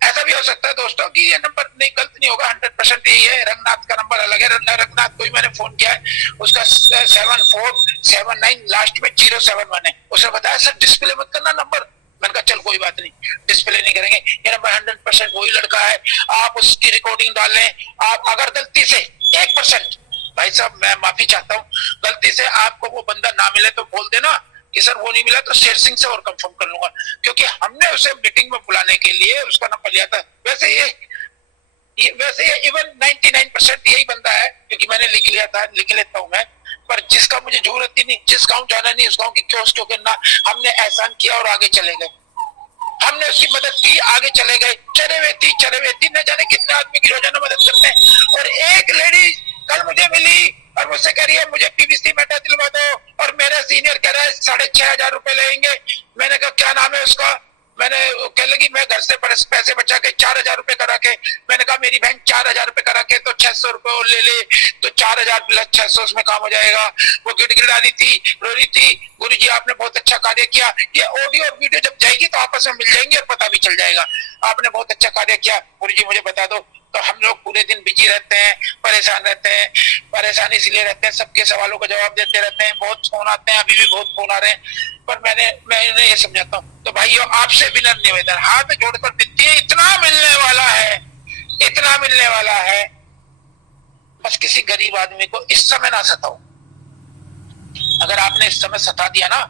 ऐसा भी हो सकता है दोस्तों कि ये नंबर नहीं, गलत नहीं होगा, 100% यही है। रंगनाथ का नंबर अलग है, रंगनाथ को मैंने फोन किया है, उसका 7479 लास्ट में 071 है। उसने बताया सर डिस्प्ले मत करना नंबर। मैंने कहा चल कोई बात नहीं, डिस्प्ले नहीं करेंगे। ये नंबर 100% वही लड़का है। आप उसकी रिकॉर्डिंग डाल लें। आप अगर गलती से 1%, भाई साहब मैं माफी चाहता हूँ, गलती से आपको वो बंदा ना मिले तो बोल देना कि सर वो नहीं मिला, तो शेर सिंह से और कंफर्म कर लूंगा, क्योंकि हमने उसे मीटिंग में बुलाने के लिए उसका नंबर लिया था। वैसे ये ये वैसे इवन 99% यही बंदा है, क्योंकि मैंने लिख लिया था, लिख लेता हूँ मैं। पर जिसका मुझे जरूरत ही नहीं, जिस गांव जाना नहीं, उस गांव की क्यों करना, हमने एहसान किया और आगे चले गए, हमने उसकी मदद की, आगे चले गए। चरेवेती न जाने कितने आदमी की रोजाना मदद करते हैं। और एक लेडी कल मुझे मिली और मुझसे कह रही है मुझे पीवीसी मेटा दिलवा दो, और मेरा सीनियर कह रहा है 6,500 रुपए लेंगे। मैंने कहा क्या नाम है उसका? मैंने कह लगी मैं घर से पैसे बचा के 4,000 रुपए करा के, मैंने कहा मेरी बहन 4,000 रुपए करा के तो 600 रुपए और ले ले, तो 4,000 प्लस 600 उसमें काम हो जाएगा। वो गिड़गिड़ा रही थी, रो रही थी, गुरुजी आपने बहुत अच्छा कार्य किया। ये ऑडियो और वीडियो जब जाएगी तो आपस में मिल जाएंगे और पता भी चल जाएगा, आपने बहुत अच्छा कार्य किया गुरुजी, मुझे बता दो। तो हम लोग पूरे दिन बिजी रहते हैं, परेशान रहते हैं, परेशान इसलिए रहते हैं, सबके सवालों का जवाब देते रहते हैं, बहुत फोन आते हैं, अभी भी बहुत फोन आ रहे हैं, पर मैं ये समझाता हूँ। तो भाइयों आपसे विनम्र निवेदन, हाथ जोड़कर विनती है, इतना मिलने वाला है, इतना मिलने वाला है, बस किसी गरीब आदमी को इस समय ना सताओ। अगर आपने इस समय सता दिया ना,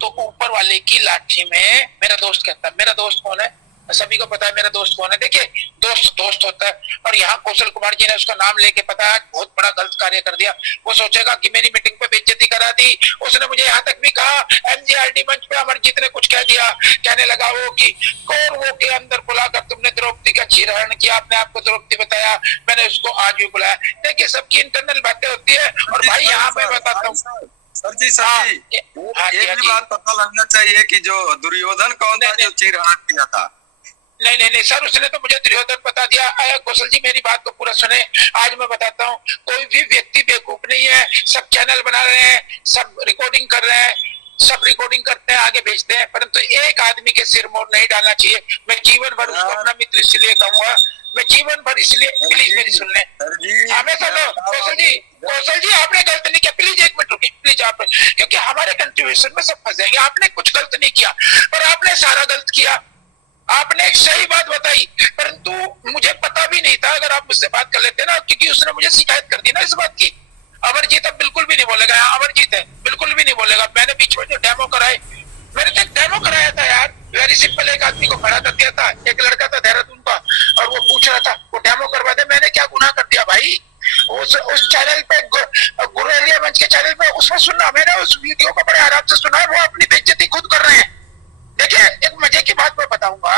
तो ऊपर वाले की लाठी में, मेरा दोस्त कहता है, मेरा दोस्त कौन है सभी को पता है, मेरा दोस्त कौन है। देखिए दोस्त होता है, और यहाँ कौशल कुमार जी ने उसका नाम लेके पता है बहुत बड़ा गलत कार्य कर दिया। वो सोचेगा कि मेरी मीटिंग पे बेइज्जती करा दी। उसने मुझे यहाँ तक भी कहा, MGRT मंच पे अमरजीत ने कुछ कह दिया, कहने लगा वो कि कौन वो के अंदर बुलाकर तुमने द्रौपदी का चीरहरण किया, आपने आपको द्रौपदी बताया, मैंने उसको आज भी बुलाया। देखिए सबकी इंटरनल बातें होती है। और भाई यहाँ पे बताता हूँ सर जी ये भी बात पता लगना चाहिए कि जो दुर्योधन कौन था जो चीरहरण किया था। नहीं सर, उसने तो मुझे दुर्योधन बता दिया। कौशल जी मेरी बात को पूरा सुने, आज मैं बताता हूँ, कोई भी व्यक्ति बेवकूफ नहीं है। सब चैनल बना रहे हैं, सब रिकॉर्डिंग कर रहे हैं, सब रिकॉर्डिंग करते हैं, आगे भेजते हैं, परंतु एक आदमी के सिर मोड़ नहीं डालना चाहिए। मैं जीवन भर उसको अपना मित्र इसलिए कहूंगा, मैं जीवन भर इसलिए, प्लीज मेरी सुन लें, हमेशा लो। कौशल जी आपने गलत नहीं किया, प्लीज 1 मिनट रुकिए प्लीज आप, क्योंकि हमारे कंट्रीब्यूशन में सब फंस जाएंगे। आपने कुछ गलत नहीं किया, पर आपने सारा गलत किया। आपने एक सही बात बताई, परंतु मुझे पता भी नहीं था। अगर आप मुझसे बात कर लेते ना, क्योंकि उसने मुझे शिकायत कर दी ना इस बात की। अमरजीत अब बिल्कुल भी नहीं बोलेगा, अमरजीत है बिल्कुल भी नहीं बोलेगा। मैंने बीच में जो डेमो कराए, मैंने तो एक डेमो कराया था यार, वेरी सिंपल। एक आदमी को खड़ा कर दिया था, एक लड़का था देहरादून का, और वो पूछ रहा था वो डेमो करवा दे। मैंने क्या गुनाह कर दिया भाई? उस चैनल पे, गुरुलिया मंच के चैनल पे, उसमें सुनना, मैंने उस वीडियो को बड़े आराम से सुना। वो अपनी बेइज्जती खुद कर रहे हैं। देखिए एक मजे की बात मैं बताऊंगा,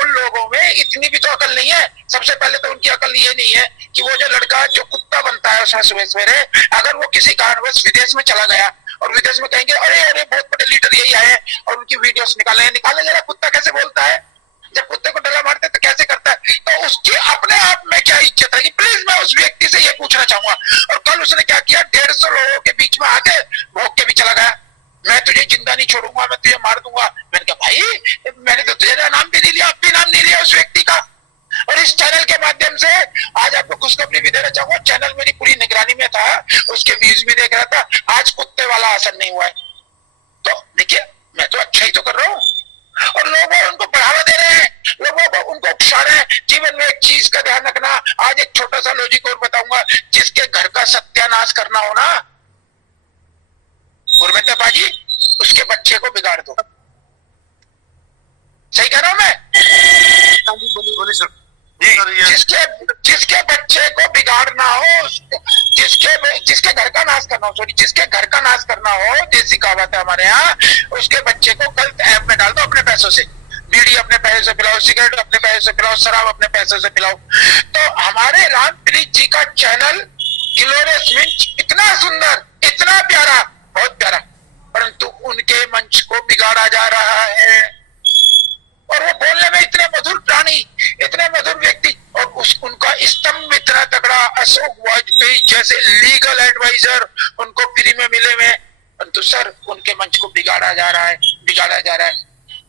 उन लोगों में इतनी भी तो अकल नहीं है। सबसे पहले तो उनकी अकल ये नहीं है कि वो जो लड़का जो कुत्ता बनता है उसमें सुबह सवेरे, अगर वो किसी कारणवश विदेश में चला गया और विदेश में कहेंगे अरे बहुत बड़े लीडर यही आए और उनकी वीडियोस निकाले जरा, कुत्ता कैसे बोलता है, जब कुत्ते को डला मारते तो कैसे करता है, तो उसकी अपने आप में क्या इज्जत है? प्लीज मैं उस व्यक्ति से ये पूछना चाहूंगा। और कल उसने क्या किया, 150 लोगों के बीच में आके भोग के भी चला गया, मैं तुझे जिंदा नहीं छोड़ूंगा, मैं तुझे मार दूंगा। मैंने कहा भाई मैंने तो तुझे नाम भी नहीं लिया, अब भी नाम नहीं लिया उस व्यक्ति का। और इस चैनल के माध्यम से आज आपको खुशखबरी भी देना चाहूंगा, चैनल मेरी पूरी निगरानी में था, उसके व्यूज भी देख रहा था, आज कुत्ते वाला असर नहीं हुआ है। तो देखिए मैं तो अच्छा ही तो कर रहा हूँ, और लोग उनको बढ़ावा दे रहे हैं, लोगों को उनको उकसा रहे हैं। जीवन में एक चीज का ध्यान रखना, आज एक छोटा सा लॉजिक और बताऊंगा, जिसके घर का सत्यानाश करना हो ना गुरमित्र पाजी, उसके बच्चे को बिगाड़ दो। सही कह रहा हूं मैं? बोलिए सर। जिसके बच्चे को बिगाड़ना हो, जिसके घर का नाश करना हो, जिसके घर का नाश करना हो, देसी कहावत है हमारे यहाँ, उसके बच्चे को गलत ऐप में डाल दो अपने पैसों से। बीड़ी अपने पैसे से पिलाओ, सिगरेट अपने पैसे से पिलाओ, शराब अपने पैसे से पिलाओ। तो हमारे रामप्रीत जी का चैनल ग्लोरियस मंच इतना सुंदर, इतना प्यारा, बहुत प्यारा, परंतु उनके मंच को बिगाड़ा जा रहा है। और वो बोलने में इतने मधुर प्राणी, इतने मधुर व्यक्ति, और उनका स्तंभ इतना तगड़ा, अशोक वाजपेयी जैसे लीगल एडवाइजर उनको फ्री में मिले में, परंतु सर उनके मंच को बिगाड़ा जा रहा है।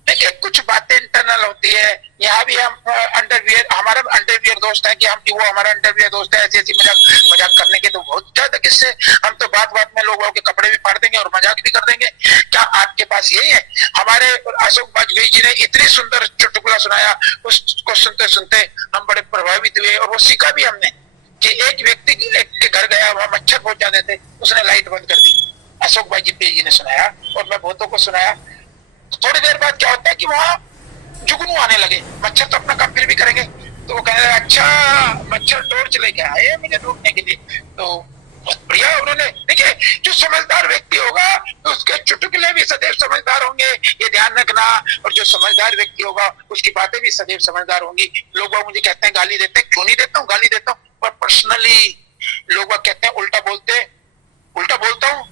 देखिए कुछ बातें इंटरनल होती है। यहाँ भी हम अंडरवियर, हमारा अंडरवियर दोस्त है कि वो हमारा अंडरवियर दोस्त है, ऐसी मजाक करने के तो बहुत ज्यादा किससे, हम तो बात में लोगों के कपड़े भी फाड़ देंगे और मजाक भी कर देंगे। क्या आपके पास यही है? हमारे अशोक वाजपेयी जी ने इतनी सुंदर चुटकुला सुनाया, उसको सुनते सुनते हम बड़े प्रभावित हुए, और वो सीखा भी हमने कि एक व्यक्ति के घर गया, वहां मच्छर पहुंच जाते थे, उसने लाइट बंद कर दी। अशोक वाजपेयी जी ने सुनाया और मैं बहुतों को सुनाया। थोड़ी देर बाद क्या होता है कि वहां जुगनू आने लगे, मच्छर तो अपना काम फिर भी करेंगे, तो वो कह रहे अच्छा मच्छर टॉर्च लेके आए मुझे ढूंढने के लिए। तो बहुत बढ़िया उन्होंने, देखिए जो समझदार व्यक्ति होगा उसके चुटकुले भी सदैव समझदार होंगे, ये ध्यान रखना। और जो समझदार व्यक्ति होगा उसकी बातें भी सदैव समझदार होंगी। लोग मुझे कहते हैं गाली देते हैं, क्यों नहीं देता हूँ गाली देता हूँ, पर पर्सनली लोग कहते हैं उल्टा बोलता हूँ,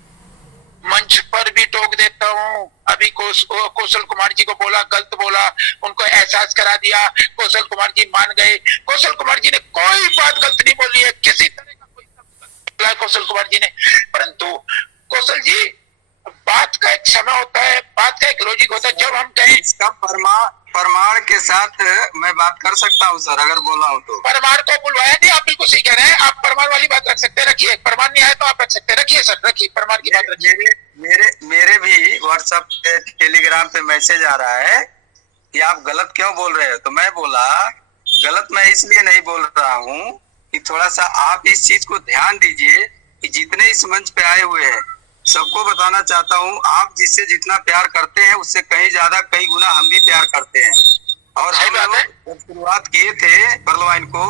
मंच पर भी टोक देता हूँ। अभी कौशल कुमार जी को बोला, गलत बोला, उनको एहसास करा दिया, कौशल कुमार जी मान गए। कौशल कुमार जी ने कोई बात गलत नहीं बोली है, किसी तरह का कोई शब्द बोला है कौशल कुमार जी ने। परंतु कौशल जी, बात का एक समय होता है, बात का एक लॉजिक होता है। जब हम कहें इसका प्रमाण के साथ मैं बात कर सकता हूँ सर, अगर बोला हूँ तो। परमार को बुलवाया नहीं, आप बिल्कुल सही कह रहे हैं। आप परमार वाली बात रख सकते हैं, रखिए। परमार नहीं आया तो आप रख सकते हैं, रखिए सर, रखिए परमार की बात रखिए। मेरे भी व्हाट्सएप पे, टेलीग्राम पे मैसेज आ रहा है कि आप गलत क्यों बोल रहे हो। तो मैं बोला गलत मैं इसलिए नहीं बोल रहा हूँ कि थोड़ा सा आप इस चीज को ध्यान दीजिए कि जितने इस मंच पे आए हुए हैं सबको बताना चाहता हूँ, आप जिससे जितना प्यार करते हैं उससे कहीं ज्यादा, कई गुना हम भी प्यार करते हैं। और हम लोग जब शुरुआत किए थे परलवाइन को,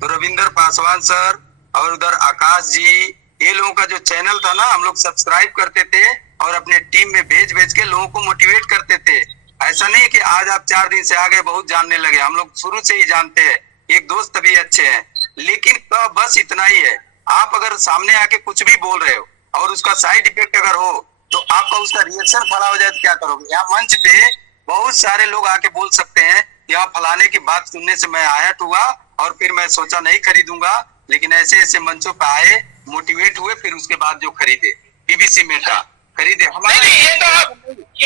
तो रविंदर पासवान सर और उधर आकाश जी, ये लोगों का जो चैनल था ना, हम लोग सब्सक्राइब करते थे और अपने टीम में भेज के लोगों को मोटिवेट करते थे। ऐसा नहीं कि आज आप 4 दिन से आ गए बहुत जानने लगे, हम लोग शुरू से ही जानते हैं, एक दोस्त भी अच्छे हैं। लेकिन बस इतना ही है, आप अगर सामने आके कुछ भी बोल रहे हो और उसका साइड इफेक्ट अगर हो तो आपका उसका रिएक्शन खड़ा हो जाए तो क्या करोगे। यहाँ मंच पे बहुत सारे लोग आके बोल सकते हैं, यहाँ फलाने की बात सुनने से मैं आया हुआ और फिर मैं सोचा नहीं खरीदूंगा, लेकिन ऐसे ऐसे मंचों पे आए, मोटिवेट हुए, फिर उसके बाद जो खरीदे पीवीसी मेटा खरीदे। हमारे ये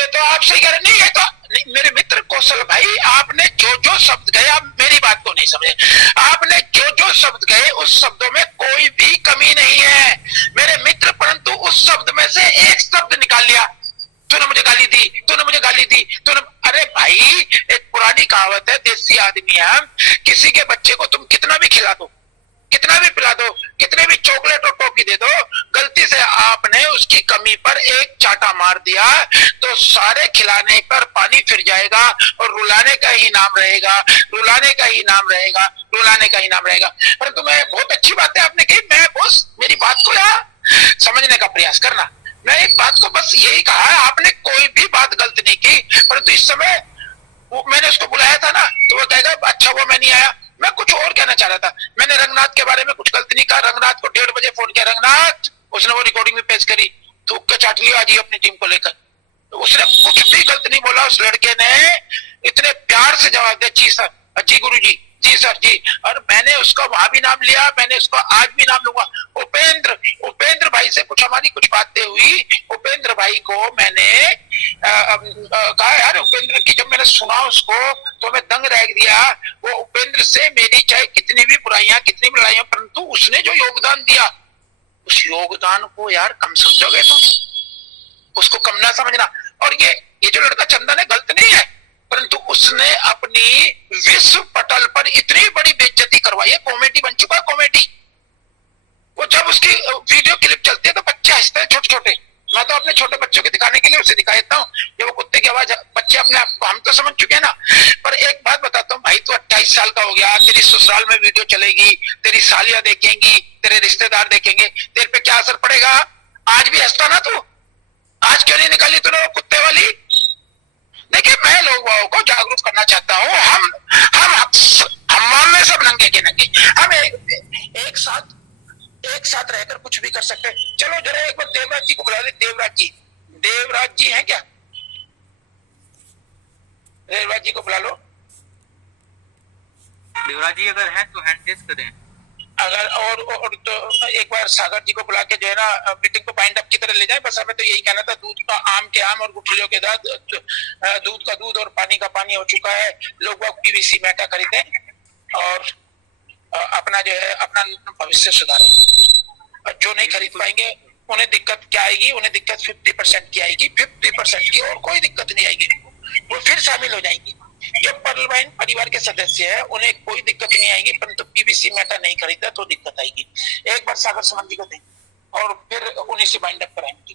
तो आप सही कह रहे नहीं, ये तो नहीं, मेरे मित्र कौशल भाई, आपने जो शब्द गए, आप मेरी बात को नहीं समझे। आपने जो शब्द गए उस शब्दों में कोई भी कमी नहीं है मेरे मित्र, परंतु उस शब्द में से एक शब्द निकाल लिया। तूने मुझे गाली दी, तूने मुझे गाली दी, तूने। अरे भाई, एक पुरानी कहावत है, देसी आदमी है, किसी के बच्चे को तुम कितना भी खिला दो, कितना भी पिला दो, कितने भी चॉकलेट और टॉफी दे दो, गलती से आपने उसकी कमी पर एक चाटा मार दिया तो सारे खिलाने पर पानी फिर जाएगा और रुलाने का ही नाम रहेगा, रुलाने का ही नाम रहेगा, रुलाने का ही नाम रहेगा। परंतु मैं, बहुत अच्छी बात है आपने कही, मैं बस मेरी बात को यहाँ समझने का प्रयास करना। मैं एक बात को बस यही कहा है, आपने कोई भी बात गलत नहीं की, परंतु इस समय मैंने उसको बुलाया था ना, तो वो कहेगा अच्छा वो मैं नहीं आया। मैं कुछ और कहना चाह रहा था, मैंने रंगनाथ के बारे में कुछ गलत नहीं कहा। रंगनाथ को 1:30 बजे फोन किया, रंगनाथ, उसने वो रिकॉर्डिंग भी पेश करी, थूक के चाट लिया आज ही अपनी टीम को लेकर। तो उसने कुछ भी गलत नहीं बोला, उस लड़के ने इतने प्यार से जवाब दिया, जी सर, जी गुरु जी, जी सर जी। और मैंने उसका वहां भी नाम लिया, मैंने उसका आज भी नाम लूंगा। उपेंद्र भाई से कुछ हमारी कुछ बातें हुई, उपेंद्र भाई को मैंने कहा यार, उपेंद्र की जब मैंने सुना उसको तो मैं दंग रह गया। वो उपेंद्र से मेरी चाहे कितनी भी बुराइयां, कितनी भी लड़ाइयां, परंतु उसने जो योगदान दिया, उस योगदान को यार कम समझोगे तुम, उसको कम ना समझना। और ये जो लड़का चंदन है, गलत नहीं है, परंतु उसने अपनी विश्व पटल पर इतनी बड़ी बेइज्जती करवाई है, कॉमेडी बन चुका है, कॉमेडी। वो जब उसकी वीडियो क्लिप चलती है तो बच्चे हंसते हैं, छोटे छोटे। मैं तो अपने छोटे बच्चों के दिखाने के लिए उसे दिखा देता हूँ, ये वो कुत्ते की आवाज, बच्चे अपने आप को, हम तो समझ चुके हैं ना। पर एक बात बताता हूँ भाई, तू 28 साल का हो गया, तेरी ससुराल में वीडियो चलेगी, तेरी सालियां देखेंगी, तेरे रिश्तेदार देखेंगे, तेरे पे क्या असर पड़ेगा। आज भी हंसता ना तू, आज क्यों नहीं निकाली तूने वो कुत्ते वाली। देखिए, मैं लोगों को जागरूक करना चाहता हूँ, हम मानने सब नंगे के नंगे, हम एक साथ रहकर कुछ भी कर सकते हैं। चलो जरा एक बार देवराज जी को बुला ले। देवराज जी हैं क्या? देवराज जी को बुला लो। देवराज जी अगर हैं तो हैंड टेस्ट करें। अगर और तो एक बार सागर जी को बुला के जो है ना मीटिंग को बाइंड अप की तरह ले जाए। बस हमें तो यही कहना था, दूध का आम के आम और गुठलियों के दाद, दूध का दूध और पानी का पानी हो चुका है। लोग पीवीसी मेटा खरीदें और अपना जो है अपना भविष्य सुधारें। और जो नहीं खरीद पाएंगे उन्हें दिक्कत क्या आएगी? उन्हें दिक्कत 50% की आएगी, 50% की, और कोई दिक्कत नहीं आएगी। वो फिर शामिल हो जाएंगी। जो परलवाइन परिवार के सदस्य हैं उन्हें कोई दिक्कत नहीं आएगी, परंतु पीवीसी मेटा नहीं खरीदा तो दिक्कत आएगी। एक बार सागर समन जी को दें और फिर उन्हीं से बाइंड अप कराएंगे।